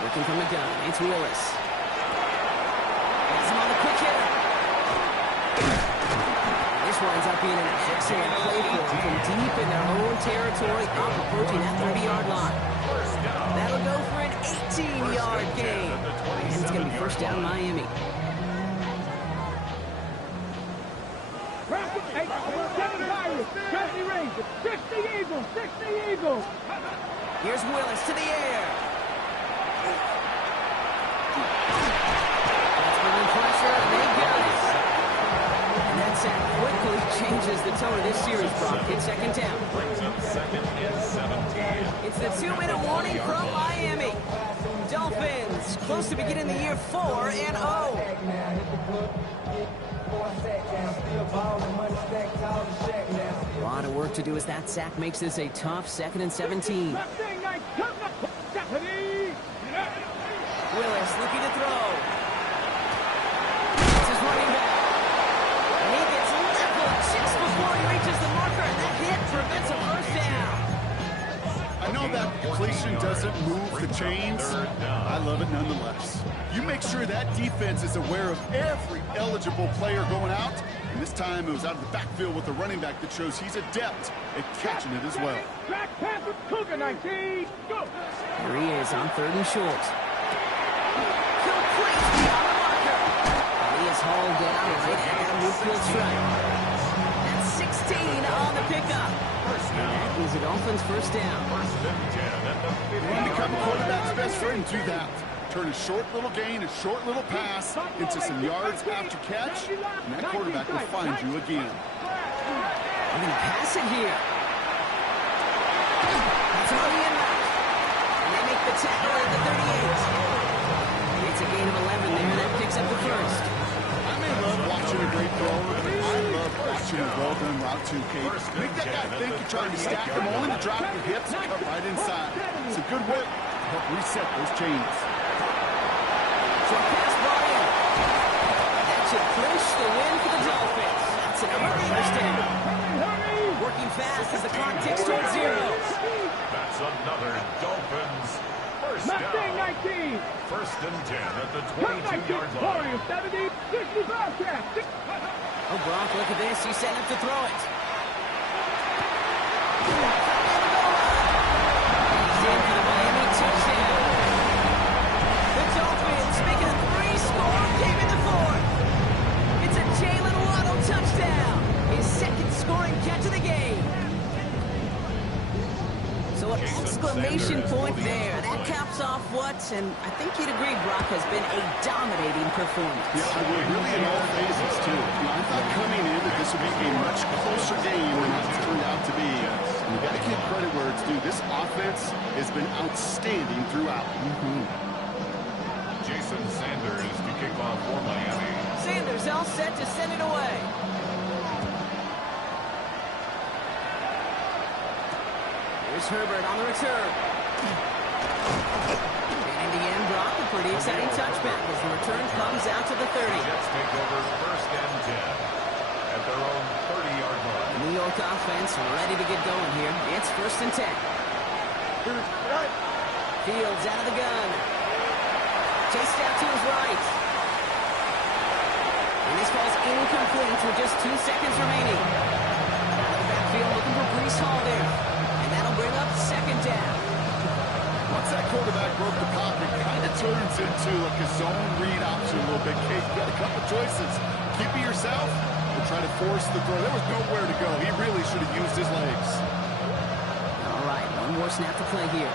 Working from the gun, it's Willis. Has him on the quick hitter. This winds up being an excellent play for them from deep in their own territory, up approaching that 30-yard line. That'll go for an 18-yard gain. And it's going to be first down Miami. Here's Willis to the air. That's bringing pressure, and they got it. And that sack quickly changes the tone of this series, Brock. It's second down. Second and 17. It's the 2-minute warning from Miami. Dolphins close to beginning the year 4-0. A lot of work to do as that sack makes this a tough second and 17. Willis looking to throw. This is running back. And he gets leveled just before he reaches the marker. And that hit prevents a first down. I know that completion doesn't move the chains. I love it nonetheless. You make sure that defense is aware of every eligible player going out. And this time it was out of the backfield with the running back that shows he's adept at catching it as well. Back pass with Cougar 19. Go. Here he is on third and short. Complete beyond the marker. And he is hauled down right at that midfield strike. That's 16 on the pickup. That is a Dolphins first down. You want to become a quarterback's best friend, do that. Turn a short little gain, a short little pass into some yards after catch, and that quarterback will find you again. I'm going to pass it here. That's on the inbound. And they make the tackle at the 38. It's a gain of 11 there. That picks up the first. I may love watching a great throw, but I love watching a well-done route too, Kate. Make that guy think you're trying to stack them on, drop your hips, and cut right inside. It's a good whip to help reset those chains. Short pass brought in. That should clinch the win for the Dolphins. That's another first down. Working fast as the clock ticks towards 0. That's another Dolphins first down. 19. First and 10 at the 22-yard line. 70, 65 catch. Oh, Brock, look at this. He's setting up to throw it. He's in for the Miami touchdown. The Dolphins make it a 3-score game in the fourth. It's a Jalen Waddle touchdown. His second scoring catch of the game. So an exclamation point there. That caps off what, and I think you'd agree, Brock, has been a dominating performance. Yeah, I would really in all phases, too. I thought coming in that this would be a much closer game than it's turned out to be. And you got to give credit where it's due. This offense has been outstanding throughout. Jason Sanders to kick off for Miami. Sanders all set to send it away. Here's Herbert on the return. And in the end, Brock, a pretty exciting touchback as the return comes out to the 30. Jets take over first and 10 at their own 30-yard line. The New York offense ready to get going here. It's first and 10. Fields out of the gun. Chased out to his right. And this ball's incomplete with just 2 seconds remaining. Out of the backfield looking for Brees Hall there. And that'll bring up second down. Once that quarterback broke the pocket, it kind of turns into like a zone read option a little bit, Kate. You got a couple choices. Keep it yourself or try to force the throw. There was nowhere to go. He really should have used his legs. All right, one more snap to play here.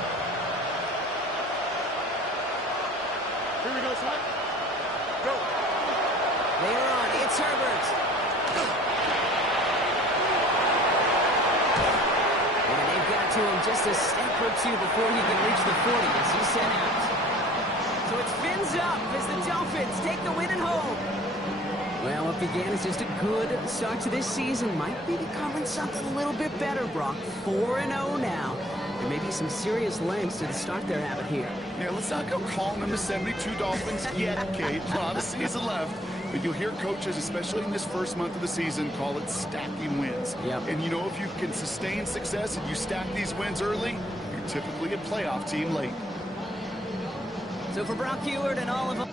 Here we go, son. Go. They are on. It's Herbert. And they've got to him just a step or two before he can reach the 40 as he's sent out. So it's fins up as the Dolphins take the win at home. Well, what began as just a good start to this season might be becoming something a little bit better, Brock. 4-0 now. There may be some serious legs to the start they're having here. Yeah, let's not go calling them the 72 Dolphins yet, Kate. A lot of season left. But you'll hear coaches, especially in this first month of the season, call it stacking wins. Yep. And you know, if you can sustain success and you stack these wins early, you're typically a playoff team late. So for Brock Heward and all of them.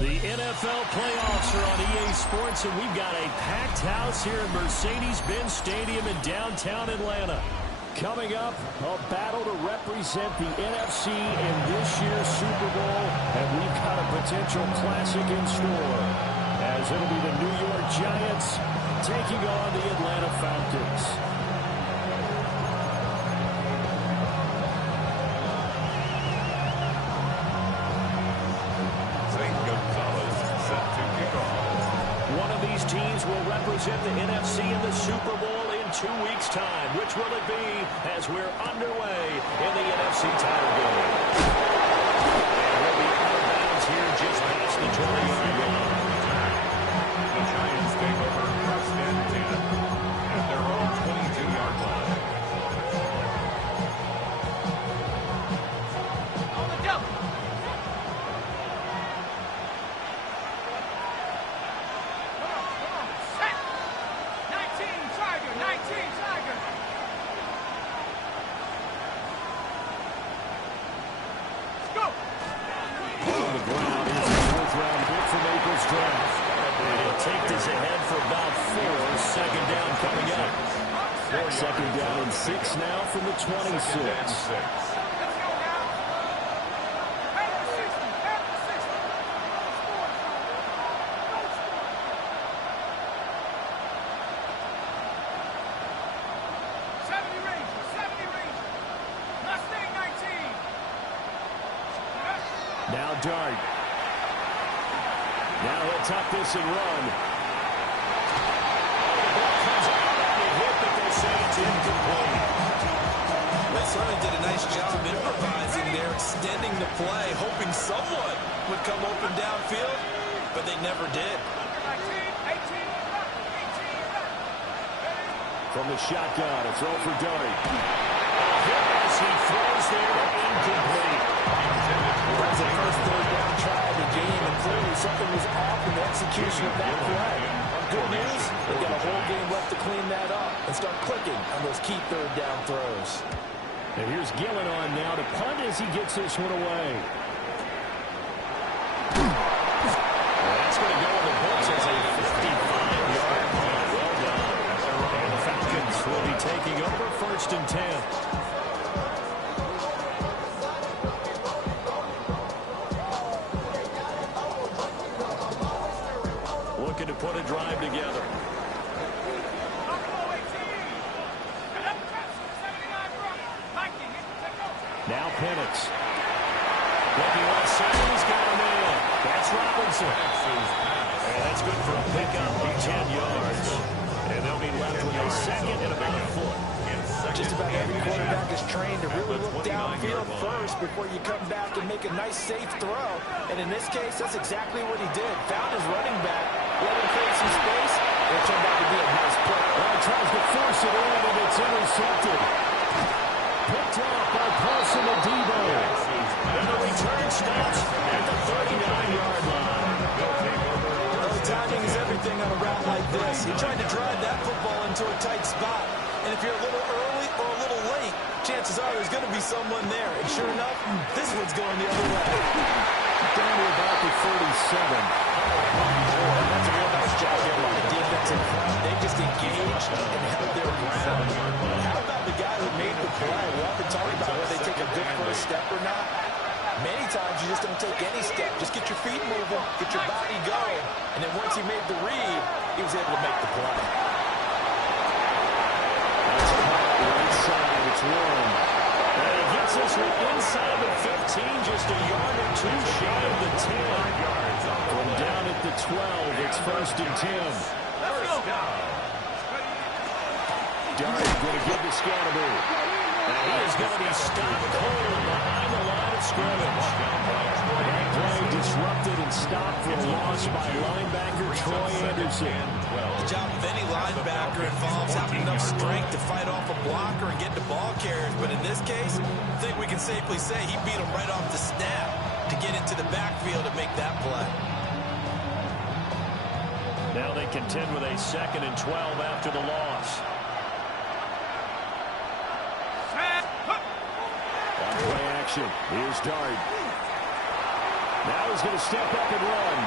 The NFL playoffs are on EA Sports, and we've got a packed house here at Mercedes-Benz Stadium in downtown Atlanta. Coming up, a battle to represent the NFC in this year's Super Bowl, and we've got a potential classic in store, as it'll be the New York Giants taking on the Atlanta Falcons. Thank teams will represent the NFC in the Super Bowl in 2 weeks' time. Which will it be as we're underway in the NFC title game? And we'll be out of bounds here just past the 20-yard line. The Giants take over first and 10 at their own 22-yard line. On the double. Come on. Set. 19 Tiger. 19 Tiger. Let's go. On the ground is the fourth-round pick from April's draft. They'll take this ahead for about 4. Second down coming up. Second down and 6 now from the 26. Let's go now. After 60. After 60. Don't score. Don't score. 70 Rangers. 70 Rangers. Mustang 19. Now Dart. Now he'll tuck this and run. The ball comes out on the hit, but they say it's incomplete. They certainly did a nice job improvising there, extending the play, hoping someone would come open downfield, but they never did. 19, 18, 18. From the shotgun, a throw for Dart. As he throws there, incomplete. That was the first third down try of the game, and clearly something was off in the execution of that play. Good news, they've got a whole game left to clean that up and start clicking on those key third down throws. And here's Gillen on now to punt as he gets this one away. That's going to go in the books as a 55-yard punt. Well done. And the Falcons will be taking over first and 10. Looking to put a drive together. Now Penix. Looking left side, he's got a man. That's Robinson. And that's good for a pickup of 10 yards. And they'll be left with a second and about a foot. Just about every quarterback is trained to really look downfield first before you come back and make a nice, safe throw. And in this case, that's exactly what he did. Found his running back, let him create some space, and it turned out to be a nice play. Well, he tries to force it in, and it's intercepted. Picked off by Paulson Adebo. And the return stops at the 39-yard line. Well, timing is everything on a route like this. He tried to drive that football into a tight spot. And if you're a little early or a little late, chances are there's going to be someone there. And sure enough, this one's going the other way. Down to about the 37. That's a real nice job there by the defensive front. They just engaged and held their ground. How about the guy who made the play? We often talk about whether they take a good first step or not. Many times you just don't take any step. Just get your feet moving, get your body going. And then once he made the read, he was able to make the play. That's caught right side. It's Warren. And he gets this one inside the 15, just a yard or two shy of the 10. From down at the 12, it's first and 10. Dart going to give to Scatterby. And he is going to be stopped cold behind the line of scrimmage. That play disrupted and stopped for a loss by linebacker Troy Anderson. The job of any linebacker involves having enough strength to fight off a blocker and get to ball carriers. But in this case, I think we can safely say he beat him right off the snap to get into the backfield and make that play. Now they contend with a 2nd and 12 after the loss. On play action, here's Dart. Now he's going to step up and run.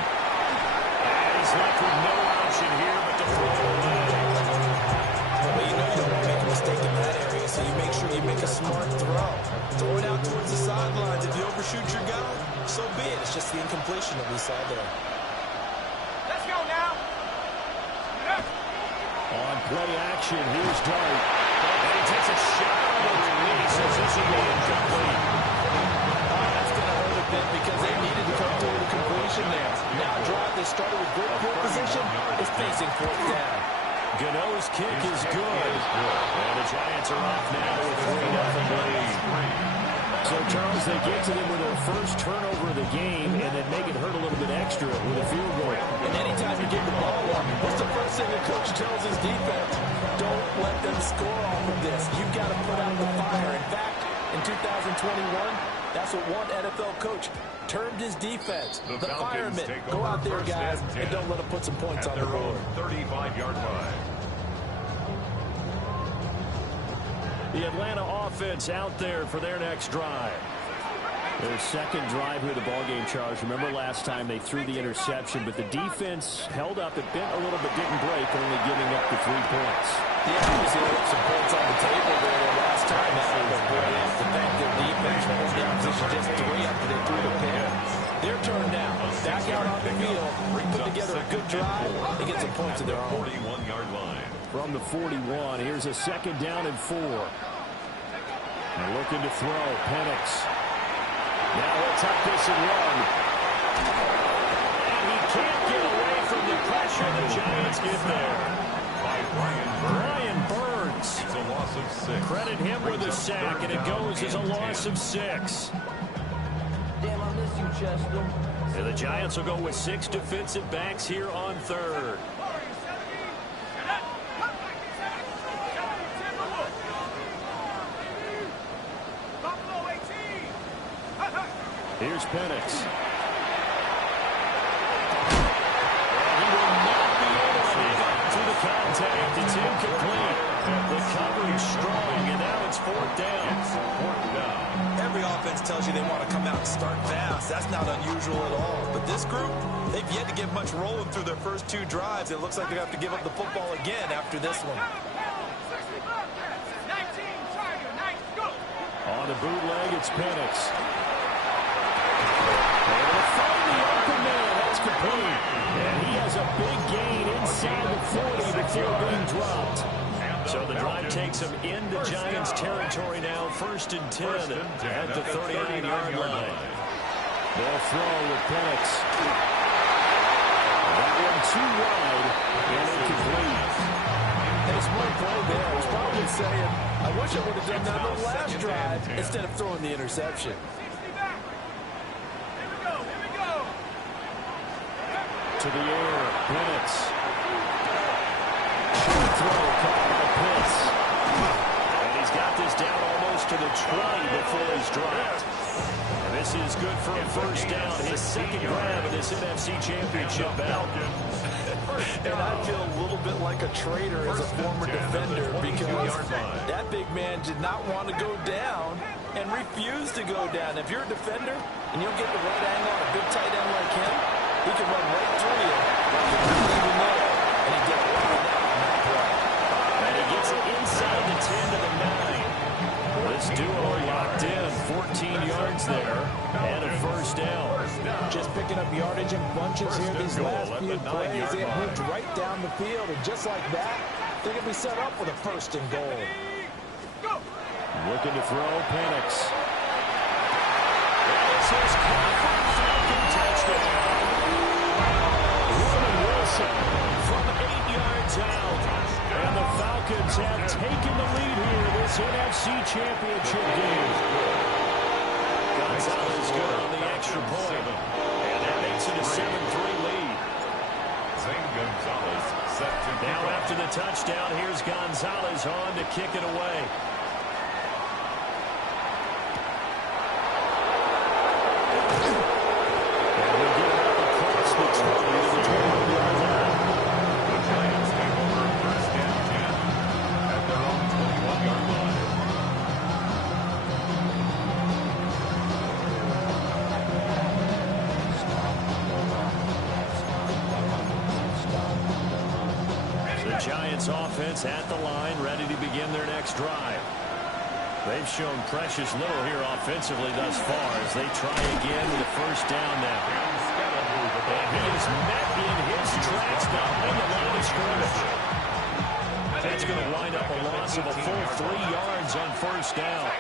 And he's left with no option here but to throw away. Well, you know you don't want to make a mistake in that area, so you make sure you make a smart throw. Throw it out towards the sidelines. If you overshoot your guy, so be it. It's just the incompletion that we saw there. Let's go now. On play action, here's Dart. And he takes a shot on the release as this will be incomplete. That's going to hurt a bit because they needed to come through the completion there. Now drive the that started with good field position is facing fourth down. Gano's kick is good. And the Giants are off now with 3-0 lead. So, Charles, they get to them with their first turnover of the game and then make it hurt a little bit extra with a field goal. And anytime you give the ball up, what's the first thing the coach tells his defense? Don't let them score off of this. You've got to put out the fire. In fact, in 2021, that's what one NFL coach termed his defense. The firemen. Go out there, guys, and don't let them put some points on the board. 35-yard line. The Atlanta offense out there for their next drive. Their second drive here of the ballgame, Charles. Remember last time they threw the interception, but the defense held up. It bent a little but didn't break, only giving up the 3 points. Yeah, obviously they left some points on the table there the last time. That was brilliant to thank their defense for holding the opposition just 3 after they threw the pick. Their turn now. Back out on the field. Put together a good drive and get some points of their own. 41-yard line. From the 41, here's a second down and 4. And looking to throw, Penix. Now he'll tuck this and run. And he can't get away from the pressure. The Giants get there. By Brian Burns. It's a loss of 6. Credit him with a sack, and it goes as a loss of 6. Damn, I miss you, Chester. And the Giants will go with 6 defensive backs here on third. Here's Penix. And he will not be able to live up to the contact. It's incomplete. The coverage strong, and now it's 4th down. Every offense tells you they want to come out and start fast. That's not unusual at all. But this group, they've yet to get much rolling through their first 2 drives. It looks like they have to give up the football again after this one. On the bootleg, it's Penix. Able to find the open man. That's complete. And he has a big gain inside the 40 before being dropped. So the drive takes him into Giants territory now. 1st and 10 at the 39-yard line. They'll throw with Penix. That one too wide and incomplete. And it's one play there. I was probably saying, I wish I would have done that on the last drive instead of throwing the interception. To the air, Penix. Throw caught by Pitts. And he's got this down almost to the 20 before he's dropped. And this is good for a 1st down. His 2nd grab of this NFC Championship bout. And I feel a little bit like a traitor as a former defender because that big man did not want to go down and refused to go down. If you're a defender and you'll get the right angle on a big tight end like him, he can run right through you. Even there. And he gets right out on that play. And he gets it inside the 10 to the 9. This duo locked in. 14 yards there. And a 1st down. Just picking up yardage in bunches here these last few plays. They moved right down the field. And just like that, they're going to be set up with a 1st and goal. Looking to throw, Penix. That is his Falcon touchdown. From 8 yards out. And the Falcons have taken the lead here in this NFC Championship game. Gonzalez good on the extra point. And that makes it a 7-3 lead. Zane Gonzalez set to now after the touchdown, here's Gonzalez on to kick it away. Offense at the line, ready to begin their next drive. They've shown precious little here offensively thus far as they try again with a 1st down now. And he is met in his tracks behind the line of scrimmage. That's going to wind up a loss of a full 3 yards on 1st down.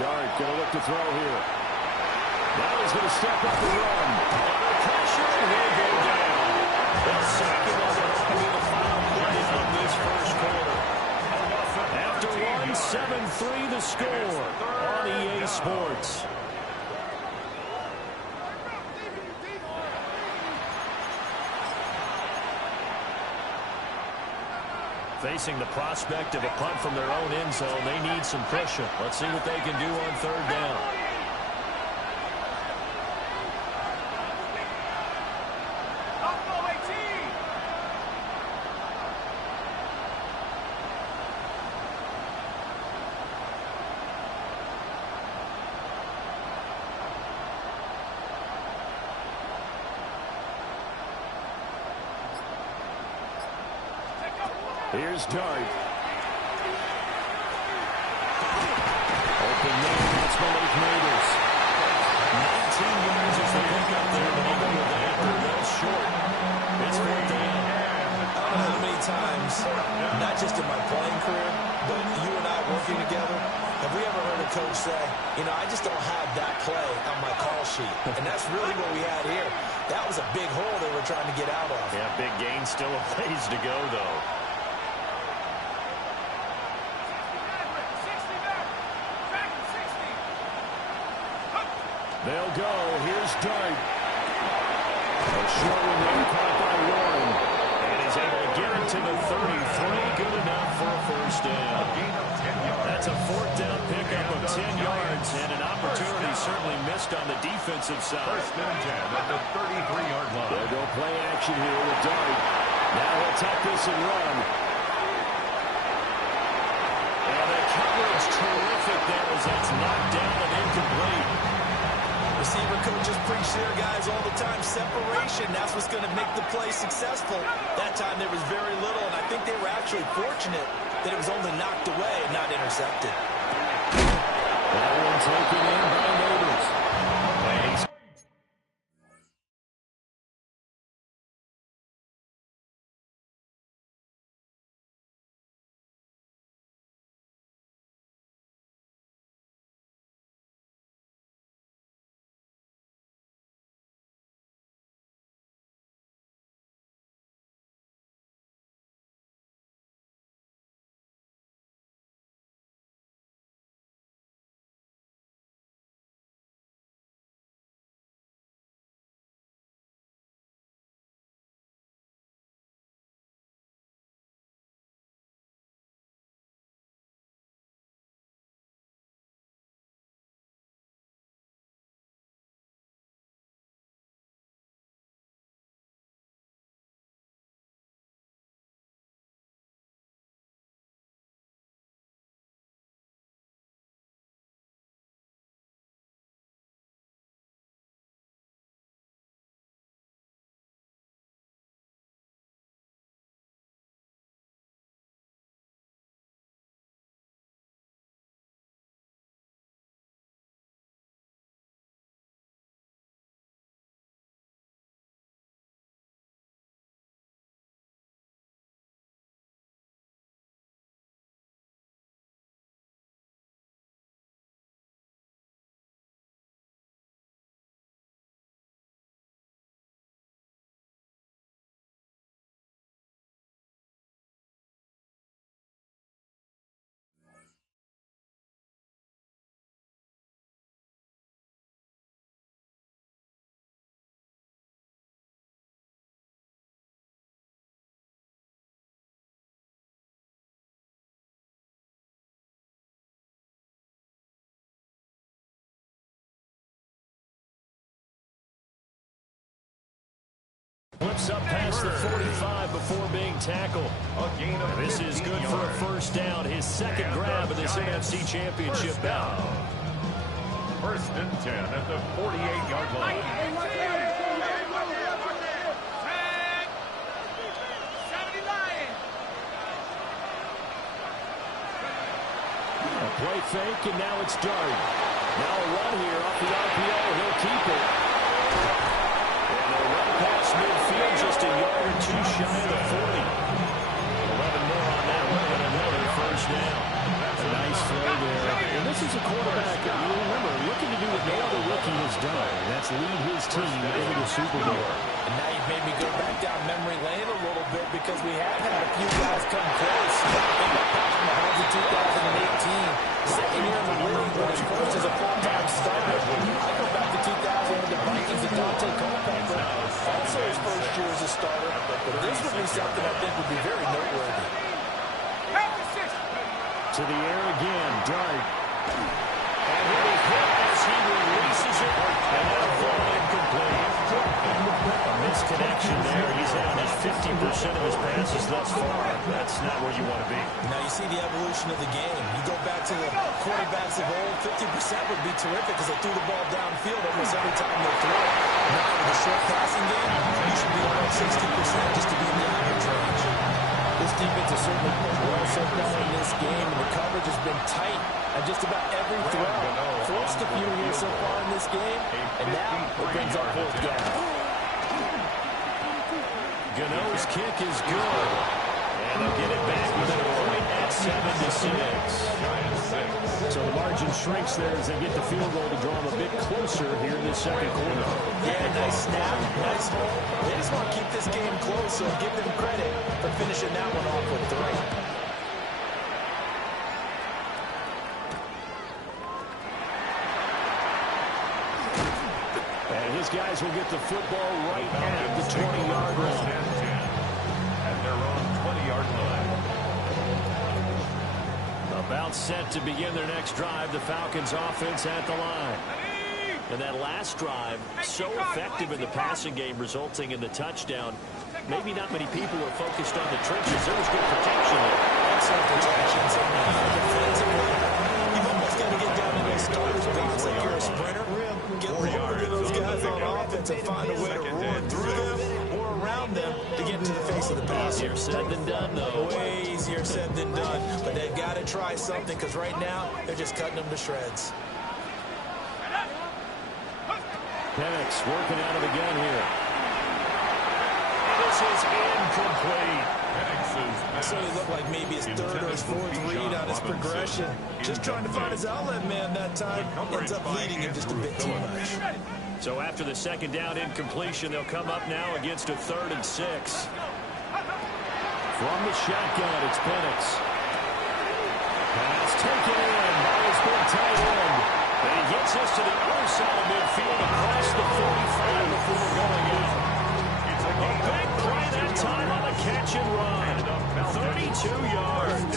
Dart going to look to throw here. Now he's going to step up and run. Under pressure, and he'll go down. The second one will be the final play of this first quarter. After one, 7-3 the score on EA Sports. Facing the prospect of a punt from their own end zone, they need some cushion. Let's see what they can do on third down. Here's Dart. Open man, that's Malik Neighbors. 19 yards as they pick up there, but even with that, they're well short. It's fourth down. I don't know how many times, not just in my playing career, but you and I working together, have we ever heard a coach say, you know, I just don't have that play on my call sheet. And that's really what we had here. That was a big hole they were trying to get out of. Yeah, big gain, still a ways to go, though. They'll go. Here's Dart. A short one there caught by Warren. And he's able to get it to the 33. Good enough for a first down. That's a fourth down pickup of 10 yards. And an opportunity certainly missed on the defensive side. First and 10 at the 33-yard line. They'll go play action here with Dart. Now he'll tuck this and run. And the coverage terrific there as that's knocked down and incomplete. Receiver coaches preach their guys all the time. Separation, that's what's going to make the play successful. That time there was very little, and I think they were actually fortunate that it was only knocked away and not intercepted. That one taken in by Neighbors. Flips up past the 45 before being tackled. This is good for a first down. His second grab of this NFC Championship bout. First and 10 at the 48-yard line. A play fake, and now it's Dart. Now a run here off the RPO. He'll keep it. And a run past midfield, just a yard or two shy of the 40. 11 more on that one, and another first down. A nice throw there. And this is a quarterback done. That's lead his team into the Super Bowl. And now you've made me go back down memory lane a little bit because we have had a few guys come close. Think about Patrick Mahomes in 2018. Second year in the league, but his first as a full-time starter. I go back to 2000 with the Vikings and Dante Culpepper. Also his first year as a starter. But this would be something I think would be very noteworthy. To the air again, Dart. And here he hit as he releases it. And that'll fall incomplete. A misconnection there. He's had just 50% of his passes thus far. That's not where you want to be. Now you see the evolution of the game. You go back to the quarterbacks of old, 50% would be terrific because they threw the ball downfield almost every time they threw it. Now with the short passing game, you should be around 60% just to be in the average range. This defense has certainly played well so far in this game, and the coverage has been tight on just about every throw. Forced a few here so far in this game, and now it brings up fourth down. Gano's kick is good. And they'll get it back with a point at 7-6. So the margin shrinks there as they get the field goal to draw them a bit closer here in the second quarter. Yeah, nice snap, nice hole. They just want to keep this game close, so give them credit for finishing that one off with 3. And his guys will get the football right at the 20-yard line. At their own 20-yard line. About set to begin their next drive, the Falcons offense at the line. And that last drive, so effective in the passing game, resulting in the touchdown. Maybe not many people were focused on the trenches. There was good protection there. Excellent protection. So defensively, you've almost got to get down to those starters box like you're a sprinter. Get lower to those guys on offense and find a way to roar through them or around them to get into the face of the passer. Easier said than done, though. Way easier said than done. But they've got to try something because right now they're just cutting them to shreds. Penix working out of the gun here. This is incomplete. So he looked like maybe his third or his fourth read on his progression. Just trying to find his outlet man that time. Ends up leading him just a bit too much. So after the second down incompletion, they'll come up now against a 3rd and 6. From the shotgun, it's Penix. Pass taken in by his big tight end. And he gets us to the other side of midfield across the 45 before going out. It's a big play that time on the catch and run. 32 yards.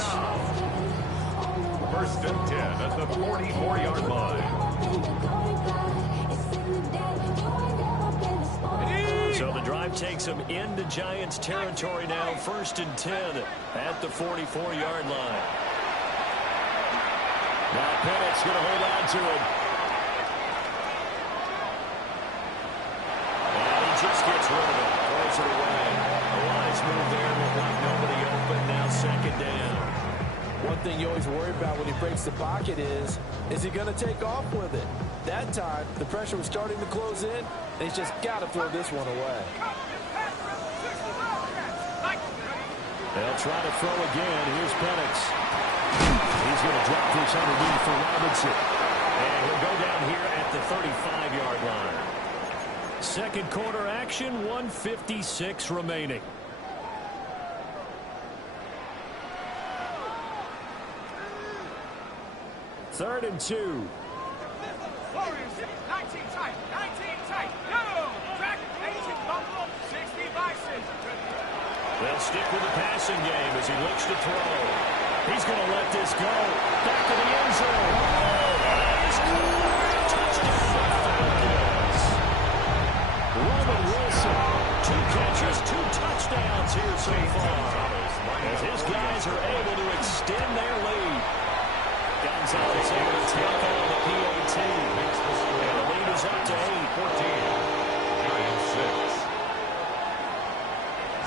1st and 10 at the 44-yard line. So the drive takes them into Giants territory now. 1st and 10 at the 44-yard line. Now Penix going to hold on to it. And he just gets rid of it. Throws it away. A wise move there with nobody open. Now 2nd down. One thing you always worry about when he breaks the pocket is he going to take off with it? That time, the pressure was starting to close in, and he's just got to throw this one away. They'll try to throw again. Here's Penix. He's going to drop this underneath for Robinson. And he'll go down here at the 35-yard line. Second quarter action, 1:56 remaining. Third and 2. Warriors, 19 tight, 19 tight. Yo! Track, 18 Buffalo, 60 Bison. They'll stick with the passing game as he looks to throw. He's going to let this go. Back to the end zone. He's caught. Touchdown, Falcons. Roman Wilson, 2 catches, 2 touchdowns here so far. As his guys are able to extend their lead. Gonzalez able to take on the PAT. And the lead is up to 8. 14. Giants 6.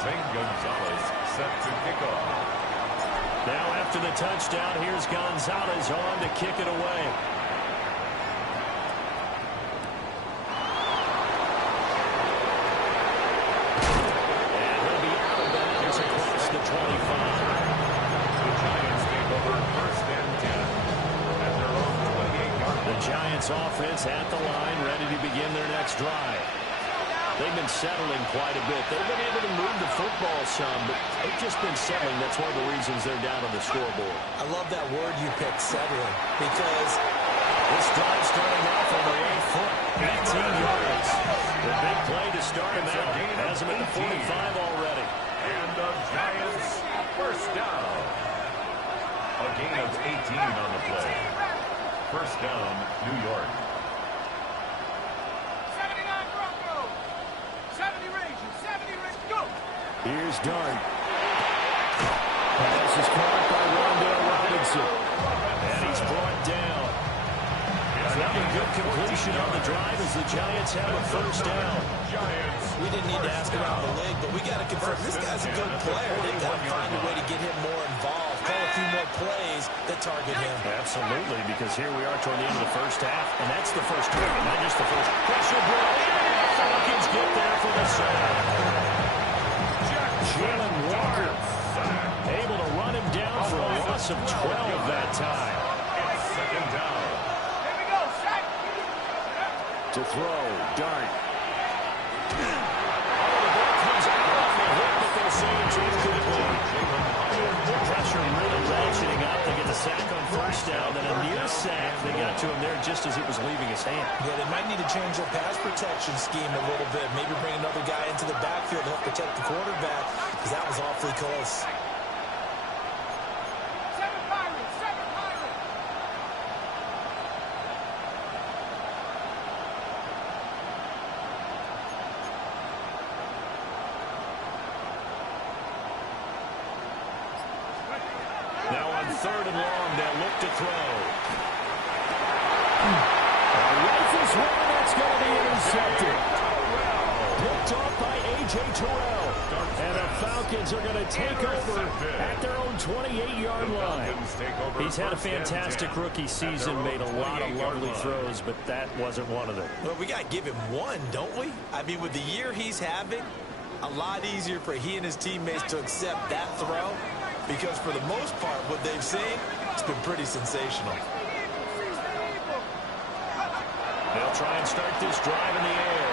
St. Gonzalez set to kick off. Now after the touchdown, here's Gonzalez on to kick it away. And he'll be out of bounds across the 25. The Giants take over 1st and 10 at their own 28-yard line. The Giants Giants offense at the line, ready to begin their next drive. They've been settling quite a bit. They've been able to move the football some, but they've just been settling. That's one of the reasons they're down on the scoreboard. I love that word you picked, settling, because this drive starting off on the right foot, 18 yards. The big play to start him out. Has him at the 45 already. And the Giants first down. A gain of 18 on the play. First down, New York. 79 Broncos. 70 Rangers. 70 Rangers. Go. Here's Dart. Pass is caught by Rondell Robinson. And he's brought down. Another good completion on the drive as the Giants have a first down. we didn't need to ask around the league, but we got to confirm this guy's a good player. They've got to find a way to get him more involved, call a few more plays that target him. Absolutely, because here we are toward the end of the first half, and that's the first target, not just the first. Pressure blow. Falcons get there for the sack. Jalen Walker able to run him down for a loss of 12 that time. Second down. Here we go, sack. To throw, Dart. The ball comes out of the hit, but they'll say it's incomplete. Pressure really ratcheting up. They get the sack on first down, then a near sack. They got to him there just as it was leaving his hand. Yeah, they might need to change their pass protection scheme a little bit. Maybe bring another guy into the backfield to help protect the quarterback, because that was awfully close. Seven Pirates, seven Pirates. Now on third and long, they'll look to throw. Rifles one, that's going to be intercepted. Picked off by A.J. Terrell. And the Falcons are going to take over at their own 28-yard line. He's had a fantastic rookie season, made a lot of lovely throws, but that wasn't one of them. Well, we got to give him one, don't we? I mean, with the year he's having, a lot easier for he and his teammates to accept that throw, because for the most part, what they've seen, it's been pretty sensational. They'll try and start this drive in the air.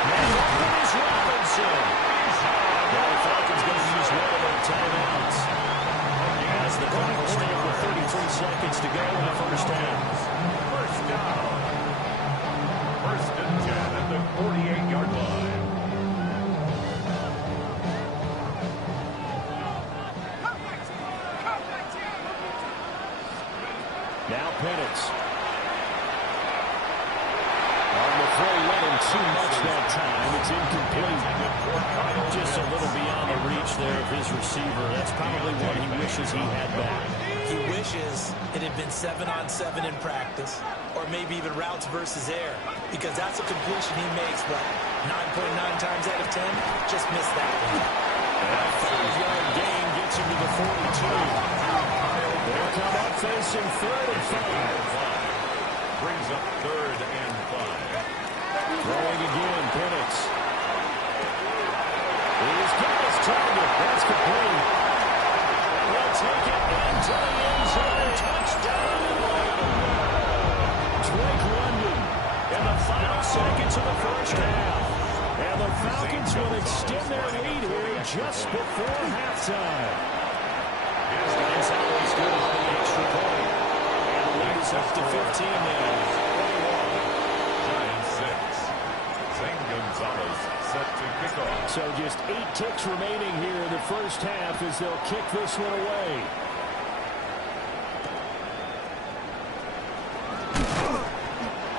And open is Robinson. Now the Falcons going to use one of their timeouts. As the clock will stop with 33 seconds to go in the first half. First down. First and 10 at the 48-yard line. Now Penix. On the throw, running too much that time. It's incomplete. Just a little beyond the reach there of his receiver. That's probably one he wishes he had back. He wishes it had been 7-on-7 in practice, or maybe even routes versus air, because that's a completion he makes, but 9.9 times out of 10, just missed that one. That 5-yard gain gets him to the 42. They'll come up facing third and 5. Brings up third and 5. Throwing again, Penix. He's got his target. That's complete. They'll take it into the end zone. Touchdown, Atlanta. Drake London in the final seconds of the first half. And the Falcons will extend their lead here just before halftime. Giants always good on the extra point. And the lead is up to 15 now. Giants 6. Zane Gonzalez set to kick off. So just 8 ticks remaining here in the first half as they'll kick this one away.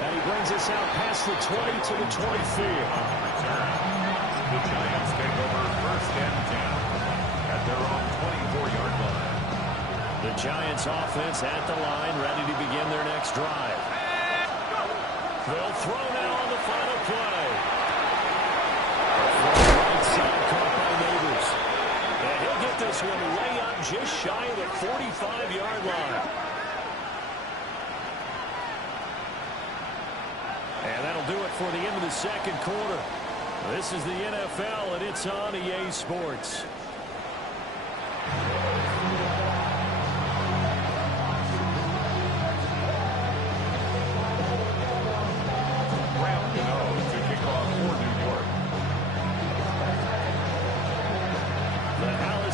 And he brings us out past the 20 to the 24. The Giants take over first and 10 at their own 24-yard line. The Giants offense at the line, ready to begin their next drive. They'll throw now on the final play. Right side caught by Neighbors. And he'll get this one way up just shy of the 45-yard line. And that'll do it for the end of the second quarter. This is the NFL, and it's on EA Sports.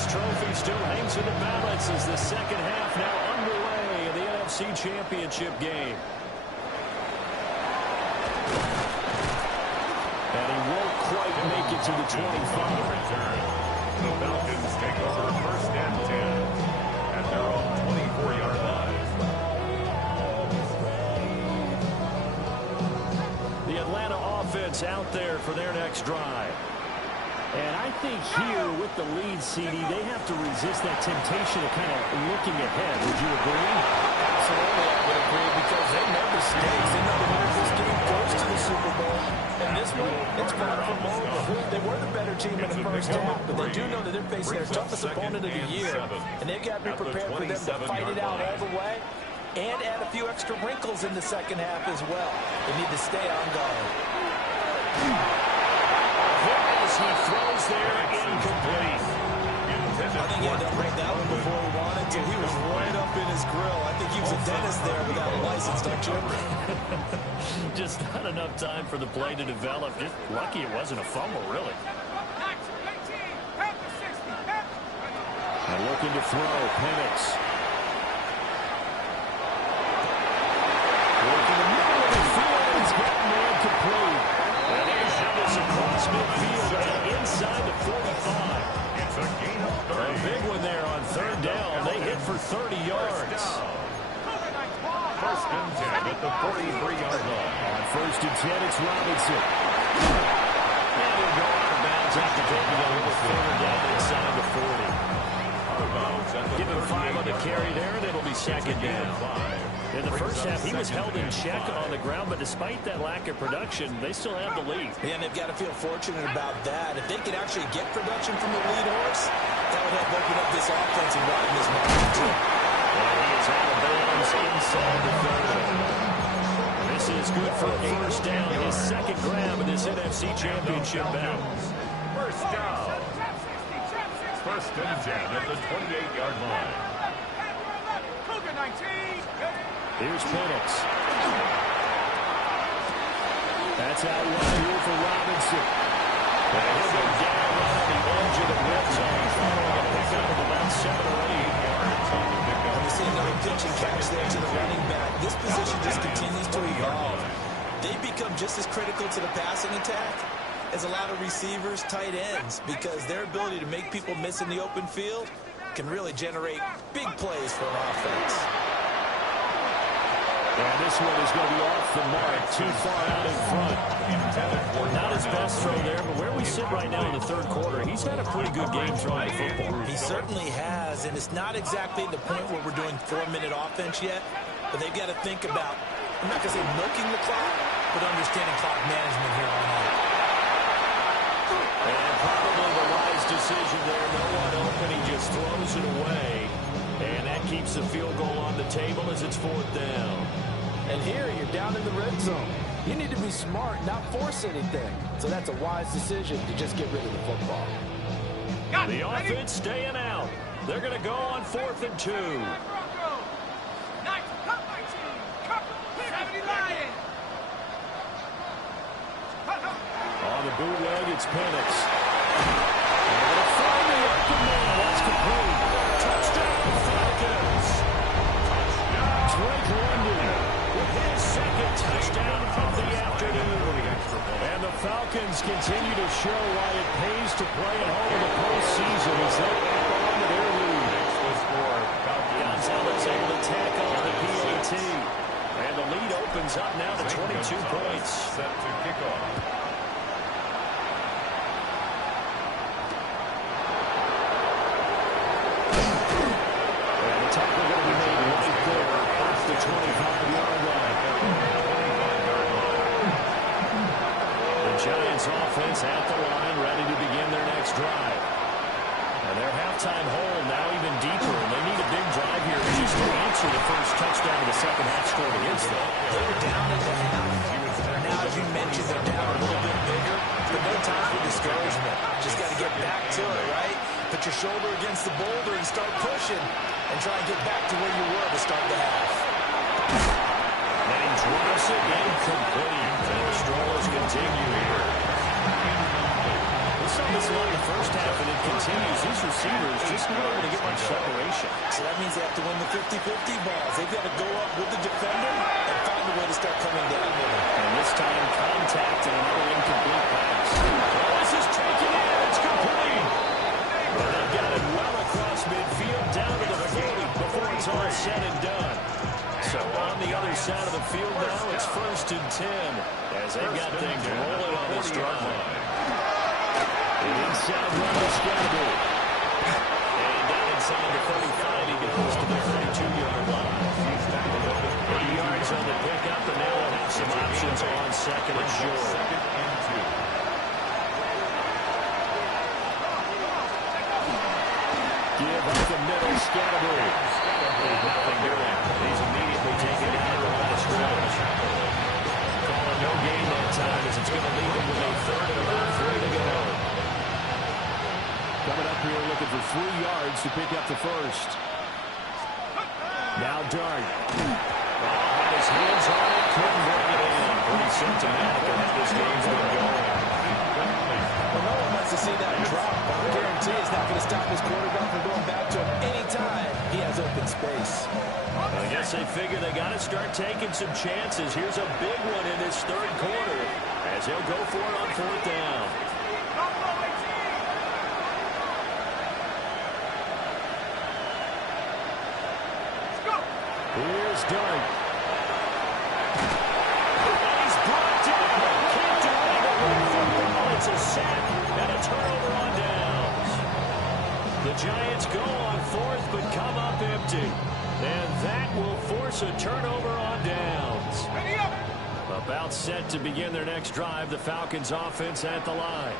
trophy still hangs in the balance as the second half now underway in the NFC Championship game. And he won't quite make it to the 25. Return. The Falcons take over first and 10 at their own 24-yard line. The Atlanta offense out there for their next drive. And I think here with the lead, CD, they have to resist that temptation of kind of looking ahead. Would you agree? Absolutely, I would agree, because they know the stakes. They know that this game goes to the Super Bowl. And this one, it's far from over. They were the better team in the first half, but they do know that they're facing their toughest opponent of the year. And they've got to be prepared for them to fight it out all the way and add a few extra wrinkles in the second half as well. They need to stay on guard. He throws there, incomplete. I think he had to break that one before he wanted to. He was right up in his grill. I think he was a dentist there without a license, don't you? Just not enough time for the play to develop. Just lucky it wasn't a fumble, really. And looking to throw, Penix. Looking to middle of the field, he's got man complete. And he's this across midfield and inside the 45. It's a gain of 30. A big one there on third down. They hit for 30 yards. First and 10 at the 43-yard line. On first and 10, it's Robinson. And he'll go out of bounds after taking a little further down inside the 40. Give him 5 on the carry there, and it'll be second down. In the first half, he was held in check on the ground, but despite that lack of production, they still have the lead. Yeah, and they've got to feel fortunate about that. If they could actually get production from the lead horse, that would help open up this offense and widen this margin too. And he is out of bounds inside the 30. This is good for a first down, his second grab in this NFC Championship bout. First down. First and 10 at the 28-yard line. Here's Penix. That's out wide here for Robinson. And he'll go down right on the edge of the red zone, following a pickup of about 7 or 8 yards on the pickup. And we see another pitch and catch there to the running back. This position just continues to evolve. They become just as critical to the passing attack as a lot of receivers, tight ends, because their ability to make people miss in the open field can really generate big plays for an offense. And this one is going to be off the mark, too far out in front. Not his best throw there, but where we sit right now in the third quarter, he's had a pretty good game throwing the football. He certainly has, and it's not exactly the point where we're doing 4-minute offense yet, but they've got to think about, I'm not going to say milking the clock, but understanding clock management here on out. And probably the wise decision there. No one open. He just throws it away. And that keeps the field goal on the table as it's fourth down. And here you're down in the red zone. You need to be smart, not force anything. So that's a wise decision to just get rid of the football. The offense staying out. They're going to go on 4th and 2. On the bootleg, it's Penix. And a find the open man. That's complete. Touchdown, Falcons. Drake London with his second touchdown of the afternoon. And the Falcons continue to show why it pays to play at home in the postseason as they add on to their lead. Gonzalez able to tack on the PAT. And the lead opens up now to 22 points. Set to kick off. Tackle going to be made right there off the 25-yard line. The Giants offense at the line, ready to begin their next drive. And their halftime hole now even deeper, and they need a big drive here just to answer the first touchdown of the second half scored against them. They were down at the half. Now, as you mentioned, they're down a little bit bigger, but no time for discouragement. Just got to get back to it, right? Put your shoulder against the boulder and start pushing and try and get back to where you were to start the half. And he drops it incomplete. And the struggles continue here. This saw this a lot in the first half, and it continues. These receivers just not able to get much separation. So that means they have to win the 50-50 balls. They've got to go up with the defender and find a way to start coming down with him. And this time, contact and another incomplete pass. Oh, this is taken in. It's complete. And they've got it well across midfield, down to the 40 before it's all said and done. So on the other side of the field now, it's 1st and 10 as they've got things rolling on this drive. The inside run to Scatterby. And down inside the 35, he goes to the 32-yard line. 80 yards on the pickup, and now we'll have some options on 2nd and short. Give up the middle, Scatterby. Nothing doing. He's immediately taken down to the line of scrimmage. Calling no gain that time as it's going to leave him with a 3rd and about 3 to go. Coming up here looking for 3 yards to pick up the 1st. Now Dart. Had his hands on it, couldn't bring it in. Pretty symptomatic of how this game's been going. Well, no one wants to see that drop, but I guarantee it's not going to stop his quarterback from going back to him anytime he has open space. I guess they figure they got to start taking some chances. Here's a big one in this 3rd quarter as he'll go for it on 4th down. Here's Dart. And he's brought down. Can't do anything with the football. It's a sack and a turnover on downs. The Giants go on 4th but come up empty. And that will force a turnover on downs. About set to begin their next drive. The Falcons offense at the line.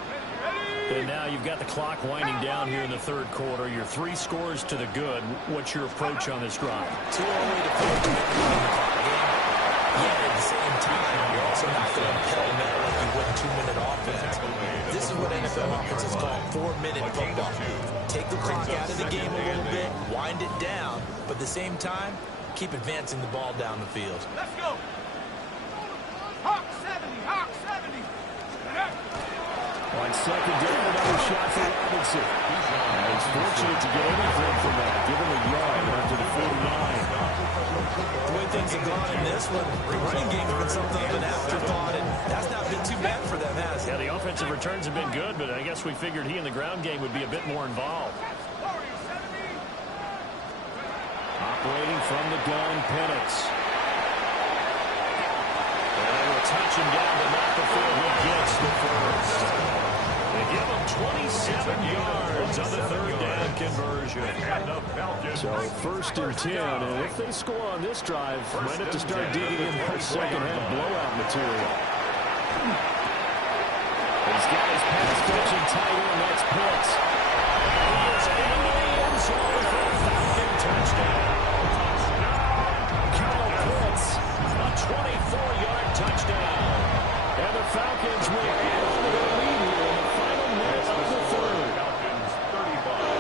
And now you've got the clock winding down here in the 3rd quarter. You're 3 scores to the good. What's your approach on this drive? Too early to put a commitment in the clock game. Yet at the same time, you're also not going to Hail Mary like you would 2-minute offense. This is what NFL offenses call 4-minute football. Take the clock out of the game a little bit, wind it down, but at the same time, keep advancing the ball down the field. Let's go. Hawk 70, Hawk 70. On 2nd down, another shot for Robinson. And he's fortunate to get anything from that, given the yard after the 49. The way things have gone in this one, the running game has been something of an afterthought, and that's not been too bad for them, has it? Yeah, the offensive returns have been good, but I guess we figured he in the ground game would be a bit more involved. Operating from the gun, Penix. And they will touch him down, but not before he gets the 1st. They give him 27 yards on the 3rd down conversion. So 1st and 10, and if they score on this drive, might have to start digging in their 2nd half blowout material. He's got his pass catching tight end, that's Pitts. He is into the end zone for a Falcon touchdown. Kyle Pitts, a 24-yard touchdown. And the Falcons will add on to their lead here in the final minute of the 3rd.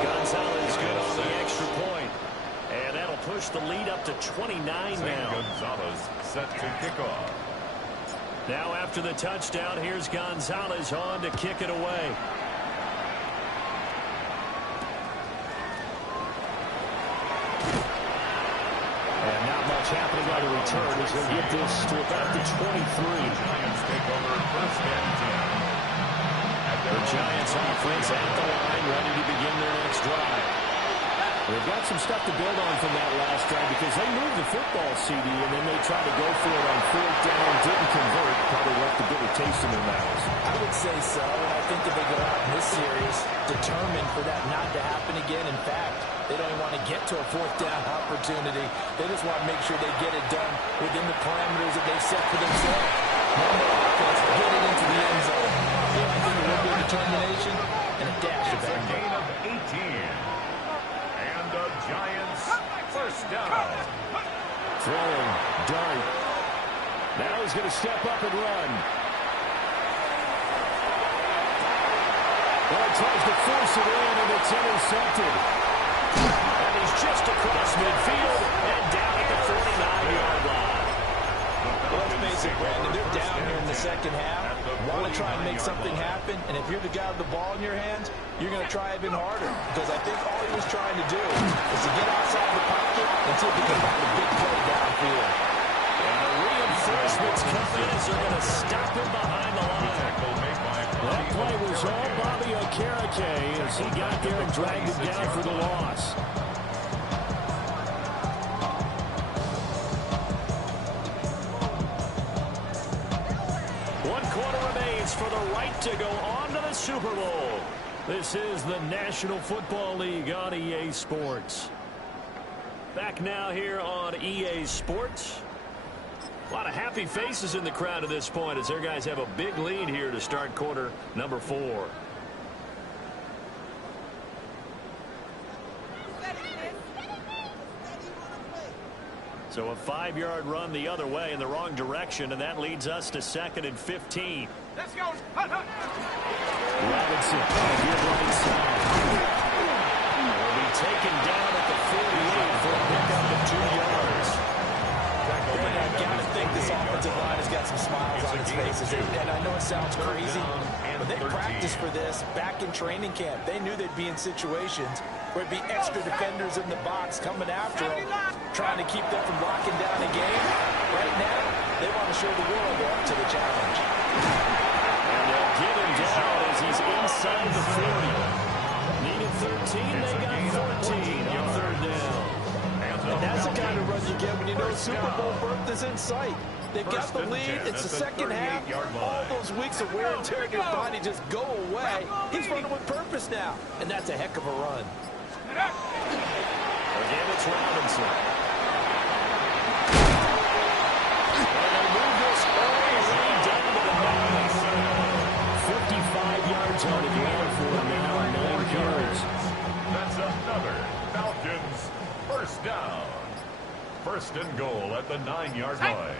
Gonzalez good on the extra point. And that'll push the lead up to 29 now. Gonzalez set to kick off. Now after the touchdown, here's Gonzalez on to kick it away. And not much happening on the return as he'll get this to about the 23. Giants take over 1st and 10. The Giants offense at the line, ready to begin their next drive. They've got some stuff to build on from that last drive because they moved the football, CD, and then they tried to go for it on 4th down, didn't convert, probably left a bitter taste in their mouths. I would say so, and I think that they go out in this series determined for that not to happen again. In fact, they don't even want to get to a 4th down opportunity. They just want to make sure they get it done within the parameters that they've set for themselves. No more offense, get it into the end zone. Yeah, I think a little bit of determination and a dash of It's a anger. gain of 18. And the Giants 1st down. Throwing, Dart. Now he's going to step up and run. Well, tries to force it in, and it's intercepted. And he's just across midfield and down at the 49-yard line. Well, let's face it, Brandon, they're down here in the second half, want to try and make something happen, and if you're the guy with the ball in your hands, you're going to try even harder, because I think all he was trying to do is to get outside the pocket and see if he can find a big play downfield. And the reinforcements come in as they're going to stop him behind the line. That play was all Bobby Okereke as he got there and dragged him down for the loss. For the right to go on to the Super Bowl. This is the National Football League on EA Sports. Back now here on EA Sports. A lot of happy faces in the crowd at this point as their guys have a big lead here to start quarter number 4. So a 5-yard run the other way in the wrong direction, and that leads us to 2nd and 15. Let's go. Hunt, hunt. Robinson, here right side. Will be taken down at the 48 for a pickup of 2 yards. I got to think this offensive line has got some smiles on its faces. And I know it sounds crazy, but they practiced for this back in training camp. They knew they'd be in situations where it'd be extra defenders in the box coming after them, trying to keep them from locking down the game. Right now, they want to show the world they're up to the challenge. And they'll get him down as he's inside the 40. Needed 13, they got 14 on 3rd down. And that's the kind of run you get when you know Super Bowl berth is in sight. They've got the lead. It's the second half. All those weeks of wear and tear in your body just go away. He's running with purpose now. And that's a heck of a run. Again, it's Robinson. And they move this all the way down to the 55 yards on the ground for him now on 9 carries. That's another Falcons first down. 1st and goal at the 9-yard line.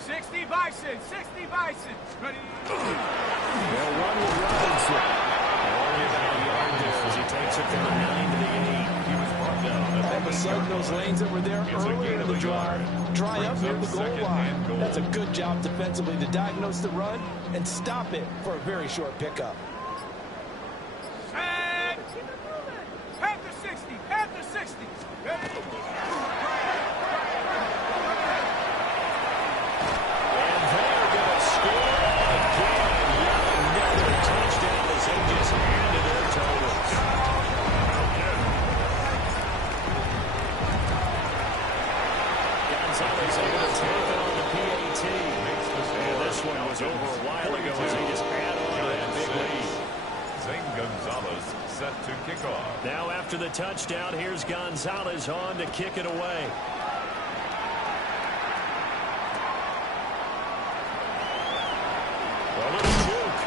60 Bison, 60 Bison. Ready? They'll run with Robinson. Only about a yard there as he takes it from the 9 to the 8. He was brought down. All of a sudden, those lanes that were there earlier in the drive dry up near the goal line. That's a good job defensively to diagnose the run and stop it for a very short pickup. And Panther 60, Panther 60. Ready? And they're going to score again. Yet another touchdown as they just handed their totals. Gonzalez able to take it on the PAT. And this one was over a while ago as they just add on to that big lead. Zane Gonzalez set to kick off. Now after the touchdown, here's Gonzalez on to kick it away. A little juke.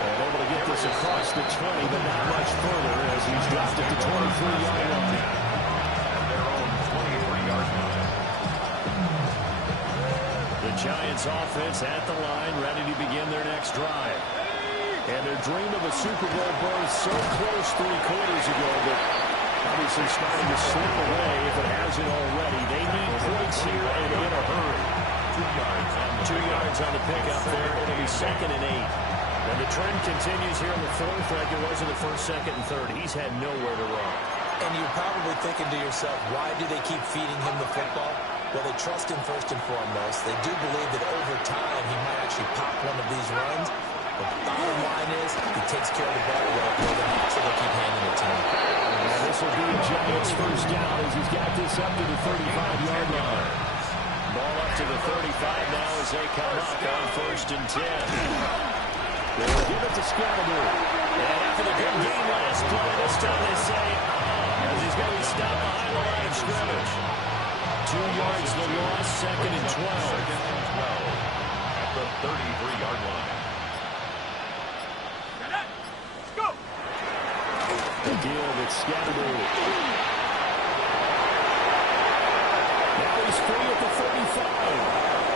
And able to get this across the 20, but not much further as he's dropped it to 23-yard line. At their own 23-yard line. The Giants offense at the line, ready to begin their next drive. And their dream of a Super Bowl berth so close 3 quarters ago, but obviously starting to slip away if it hasn't already. They need points here and in a hurry. 2 yards on the pickup there. It'll be 2nd and 8. And the trend continues here in the 4th like it was in the 1st, 2nd, and 3rd. He's had nowhere to run. And you're probably thinking to yourself, why do they keep feeding him the football? Well, they trust him first and foremost. They do believe that over time he might actually pop one of these runs. But the bottom line is he takes care of the ball well for them, so they'll keep handing it to him. And this will be a Giants first down as he's got this up to the 35-yard line. Ball up to the 35 now as they come up on 1st and 10. They'll give it to Scalaboo. And after the good game last play, this time they say, as he's going to be stopped behind the line of scrimmage. 2 yards the loss, 2nd and 12. 2nd and 12 at the 33-yard line. Go! The give, it's Scalaboo. Now he's free at the 35.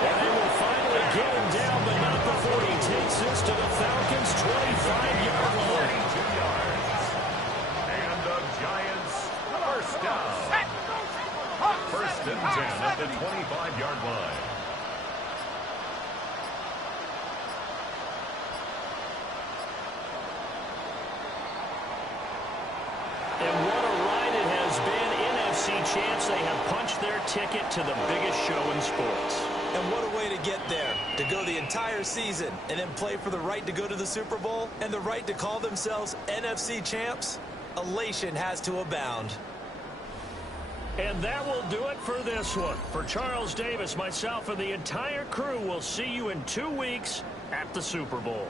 And they will finally get him down, but not before he takes this to the Falcons' 25-yard line. 42 yards. And the Giants first down. 1st and 10 at the 25-yard line. chance they have punched their ticket to the biggest show in sports. And what a way to get there, to go the entire season and then play for the right to go to the Super Bowl and the right to call themselves NFC champs. Elation has to abound. And that will do it for this one. For Charles Davis, myself, and the entire crew, we'll see you in 2 weeks at the Super Bowl.